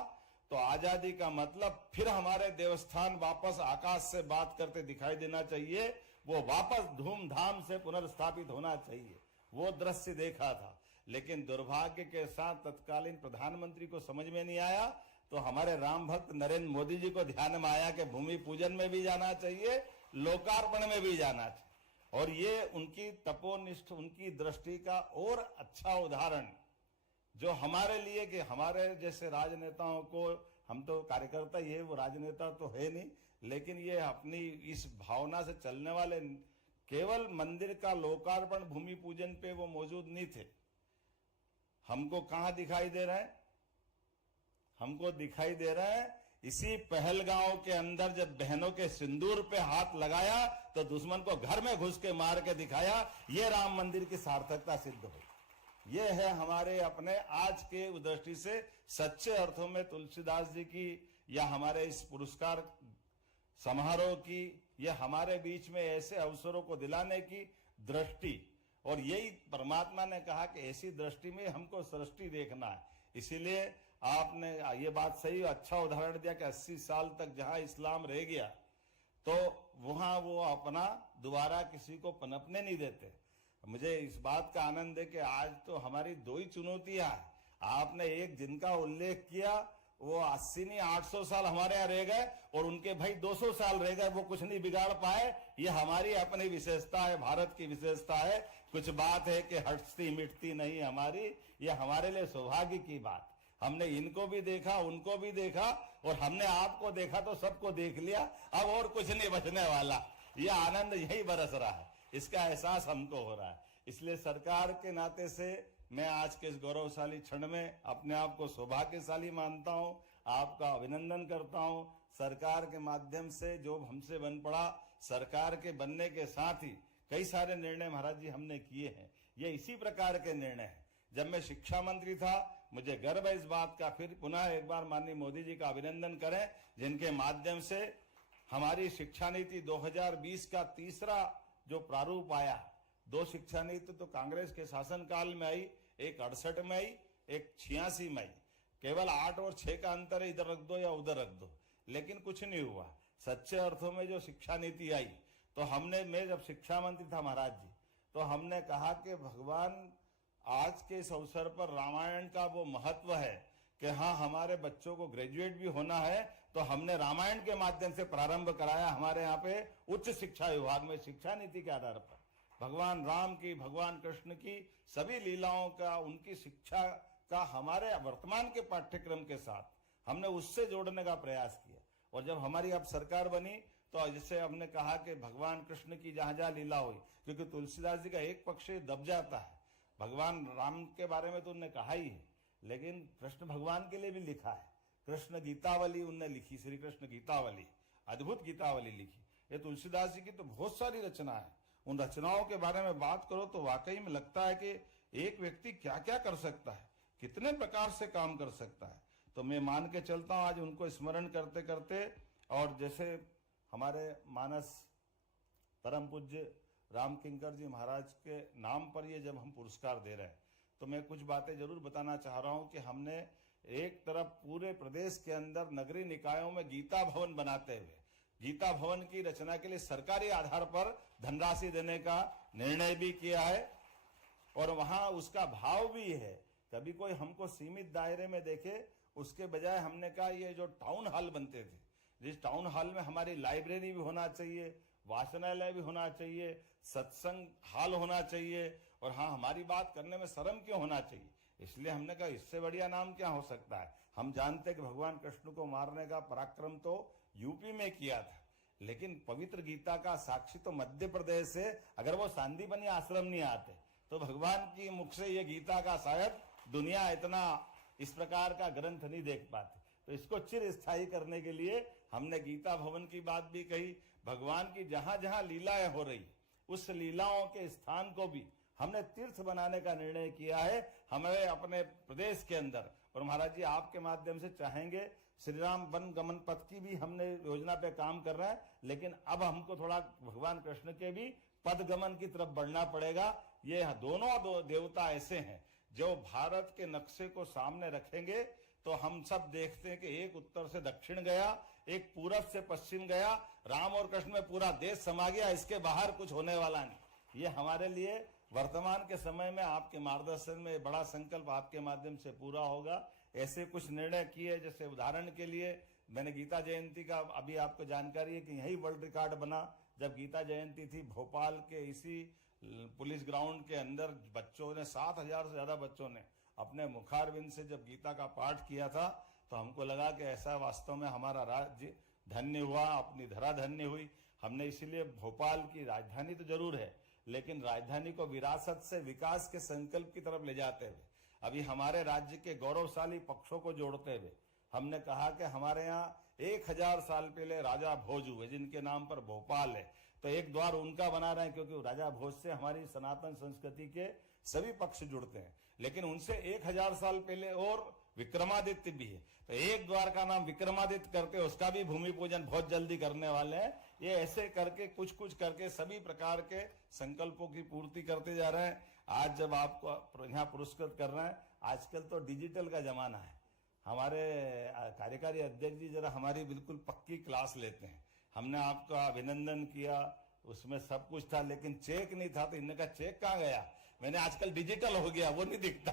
तो आजादी का मतलब फिर हमारे देवस्थान वापस आकाश से बात करते दिखाई देना चाहिए, वो वापस धूमधाम से पुनर्स्थापित होना चाहिए। वो दृश्य देखा था, लेकिन दुर्भाग्य के साथ तत्कालीन प्रधानमंत्री को समझ में नहीं आया। तो हमारे राम भक्त नरेंद्र मोदी जी को ध्यान में आया कि भूमि पूजन में भी जाना चाहिए, लोकार्पण में भी जाना चाहिए। और ये उनकी तपोनिष्ठ, उनकी दृष्टि का और अच्छा उदाहरण जो हमारे लिए, कि हमारे जैसे राजनेताओं को, हम तो कार्यकर्ता ही है, वो राजनेता तो है नहीं, लेकिन ये अपनी इस भावना से चलने वाले, केवल मंदिर का लोकार्पण भूमि पूजन पे वो मौजूद नहीं थे। हमको कहां दिखाई दे रहा है? हमको दिखाई दे रहा है इसी पहलगांव के अंदर, जब बहनों के सिंदूर पे हाथ लगाया तो दुश्मन को घर में घुस के मार के दिखाया। ये राम मंदिर की सार्थकता सिद्ध हुई। ये है हमारे अपने आज के दृष्टि से सच्चे अर्थों में तुलसीदास जी की, या हमारे इस पुरस्कार समारोह की, यह हमारे बीच में ऐसे अवसरों को दिलाने की दृष्टि, और यही परमात्मा ने कहा कि ऐसी दृष्टि में हमको सृष्टि देखना है। इसीलिए आपने ये बात सही, अच्छा उदाहरण दिया कि 80 साल तक जहां इस्लाम रह गया तो वहां वो अपना दोबारा किसी को पनपने नहीं देते। मुझे इस बात का आनंद है कि आज तो हमारी दो ही चुनौतियां हैं। आपने एक जिनका उल्लेख किया, वो 80 नहीं 800 साल हमारे यहाँ रह गए, और उनके भाई 200 साल रह गए, वो कुछ नहीं बिगाड़ पाए। ये हमारी अपनी विशेषता है, भारत की विशेषता है। कुछ बात है कि हटती मिटती नहीं हमारी, ये हमारे लिए सौभाग्य की बात। हमने इनको भी देखा, उनको भी देखा, और हमने आपको देखा तो सबको देख लिया। अब और कुछ नहीं बचने वाला। ये आनंद यही बरस रहा है, इसका एहसास हमको हो रहा है। इसलिए सरकार के नाते से मैं आज के इस गौरवशाली क्षण में अपने आप को सौभाग्यशाली मानता हूं, आपका अभिनंदन करता हूं। सरकार के माध्यम से जो हमसे बन पड़ा, सरकार के बनने के साथ ही कई सारे निर्णय महाराज जी हमने किए हैं। ये इसी प्रकार के निर्णय हैं। जब मैं शिक्षा मंत्री था, मुझे गर्व है इस बात का, फिर पुनः एक बार माननीय मोदी जी का अभिनंदन करें, जिनके माध्यम से हमारी शिक्षा नीति 2020 का तीसरा जो प्रारूप आया। 2 शिक्षा नीति तो कांग्रेस के शासनकाल में आई, एक 68 में आई, एक 86 में आई। केवल 8 और 6 का अंतर है, इधर रख दो या उधर रख दो, लेकिन कुछ नहीं हुआ। सच्चे अर्थों में जो शिक्षा नीति आई, तो हमने, मैं जब शिक्षा मंत्री था महाराज जी, तो हमने कहा कि भगवान आज के इस अवसर पर रामायण का वो महत्व है कि हाँ, हमारे बच्चों को ग्रेजुएट भी होना है, तो हमने रामायण के माध्यम से प्रारंभ कराया हमारे यहाँ पे उच्च शिक्षा विभाग में, शिक्षा नीति के आधार पर भगवान राम की, भगवान कृष्ण की सभी लीलाओं का, उनकी शिक्षा का हमारे वर्तमान के पाठ्यक्रम के साथ हमने उससे जोड़ने का प्रयास किया। और जब हमारी अब सरकार बनी, तो जैसे हमने कहा कि भगवान कृष्ण की जहां जहां लीला हुई, क्योंकि तुलसीदास जी का एक पक्ष दब जाता है। भगवान राम के बारे में तो उन्होंने कहा ही है, लेकिन कृष्ण भगवान के लिए भी लिखा है। कृष्ण गीतावली उनने लिखी, श्री कृष्ण गीतावली, अद्भुत गीतावली लिखी। ये तुलसीदास जी की तो बहुत सारी रचना है। उन रचनाओं के बारे में बात करो तो वाकई में लगता है कि एक व्यक्ति क्या क्या कर सकता है, कितने प्रकार से काम कर सकता है। तो मैं मान के चलता हूं आज उनको स्मरण करते करते, और जैसे हमारे मानस परम पूज्य राम किंकर जी महाराज के नाम पर ये जब हम पुरस्कार दे रहे हैं, तो मैं कुछ बातें जरूर बताना चाह रहा हूं कि हमने एक तरफ पूरे प्रदेश के अंदर नगरीय निकायों में गीता भवन बनाते हुए गीता भवन की रचना के लिए सरकारी आधार पर धनराशि देने का निर्णय भी किया है, और वहां उसका भाव भी है। कभी कोई हमको सीमित दायरे में देखे, उसके बजाय हमने कहा ये जो टाउन हॉल बनते थे, जिस टाउन हॉल में हमारी लाइब्रेरी भी होना चाहिए, वाचनालय भी होना चाहिए, सत्संग हॉल होना चाहिए, और हाँ, हमारी बात करने में शर्म क्यों होना चाहिए। इसलिए हमने कहा इससे बढ़िया नाम क्या हो सकता है। हम जानते हैं कि भगवान कृष्ण को मारने का पराक्रम तो यूपी में किया था, लेकिन पवित्र गीता का साक्षी तो मध्य प्रदेश से, अगर वो सांदीपनी आश्रम नहीं आते तो भगवान की मुख से ये गीता का शायद दुनिया इतना इस प्रकार का ग्रंथ नहीं देख पाती। तो इसको चिर स्थायी करने के लिए हमने गीता भवन की बात भी कही। भगवान की जहां जहां लीलाएं हो रही, उस लीलाओं के स्थान को भी हमने तीर्थ बनाने का निर्णय किया है हमारे अपने प्रदेश के अंदर। और महाराज जी आपके माध्यम से चाहेंगे, श्री राम वन गमन पथ की भी हमने योजना पे काम कर रहे हैं, लेकिन अब हमको थोड़ा भगवान कृष्ण के भी पद गमन की तरफ बढ़ना पड़ेगा। ये दोनों दो देवता ऐसे हैं जो भारत के नक्शे को सामने रखेंगे तो हम सब देखते हैं कि एक उत्तर से दक्षिण गया, एक पूरब से पश्चिम गया, राम और कृष्ण में पूरा देश समा गया, इसके बाहर कुछ होने वाला नहीं। ये हमारे लिए वर्तमान के समय में आपके मार्गदर्शन में बड़ा संकल्प आपके माध्यम से पूरा होगा। ऐसे कुछ निर्णय किए, जैसे उदाहरण के लिए मैंने गीता जयंती का अभी आपको जानकारी है कि यही वर्ल्ड रिकॉर्ड बना जब गीता जयंती थी भोपाल के इसी पुलिस ग्राउंड के अंदर बच्चों ने 7,000 से ज्यादा बच्चों ने अपने मुखारविंद से जब गीता का पाठ किया था तो हमको लगा कि ऐसा वास्तव में हमारा राज्य धन्य हुआ, अपनी धरा धन्य हुई। हमने इसीलिए भोपाल की राजधानी तो जरूर है, लेकिन राजधानी को विरासत से विकास के संकल्प की तरफ ले जाते हुए अभी हमारे राज्य के गौरवशाली पक्षों को जोड़ते हुए हमने कहा कि हमारे यहाँ 1000 साल पहले राजा भोज हुए जिनके नाम पर भोपाल है, तो एक द्वार उनका बना रहे हैं, क्योंकि राजा भोज से हमारी सनातन संस्कृति के सभी पक्ष जुड़ते हैं। लेकिन उनसे 1000 साल पहले और विक्रमादित्य भी है, तो एक द्वार का नाम विक्रमादित्य करके उसका भी भूमि पूजन बहुत जल्दी करने वाले हैं। ये ऐसे करके कुछ कुछ करके सभी प्रकार के संकल्पों की पूर्ति करते जा रहे हैं। आज जब आपको यहाँ पुरस्कृत कर रहे हैं, आजकल तो डिजिटल का जमाना है। हमारे कार्यकारी अध्यक्ष जी जरा हमारी बिल्कुल पक्की क्लास लेते हैं। हमने आपका अभिनंदन किया, उसमें सब कुछ था, लेकिन चेक नहीं था, तो इनने कहा चेक कहाँ गया? मैंने आजकल डिजिटल हो गया, वो नहीं दिखता।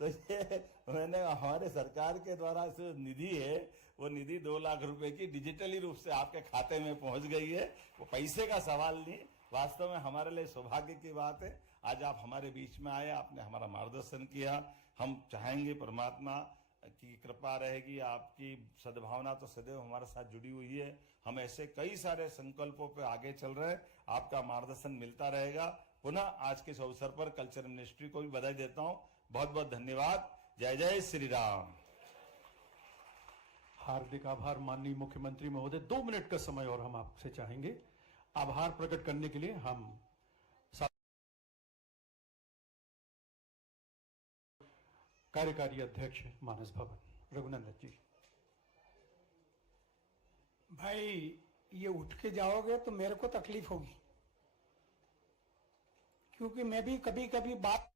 तो ये मैंने हमारे सरकार के द्वारा जो निधि है, वो निधि 2 लाख रुपए की डिजिटली रूप से आपके खाते में पहुंच गई है। वो पैसे का सवाल नहीं, वास्तव में हमारे लिए सौभाग्य की बात है। आज आप हमारे बीच में आए, आपने हमारा मार्गदर्शन किया। हम चाहेंगे परमात्मा की कृपा रहेगी, आपकी सद्भावना तो सदैव हमारे साथ जुड़ी हुई है। हम ऐसे कई सारे संकल्पों पे आगे चल रहे हैं, आपका मार्गदर्शन मिलता रहेगा। पुनः आज के इस अवसर पर कल्चर मिनिस्ट्री को भी बधाई देता हूं। बहुत बहुत धन्यवाद। जय जय श्री राम। हार्दिक आभार माननीय मुख्यमंत्री महोदय। 2 मिनट का समय और हम आपसे चाहेंगे आभार प्रकट करने के लिए। हम कार्यकारी अध्यक्ष मानस भवन रघुनंदन जी। भाई ये उठ के जाओगे तो मेरे को तकलीफ होगी, क्योंकि मैं भी कभी कभी बात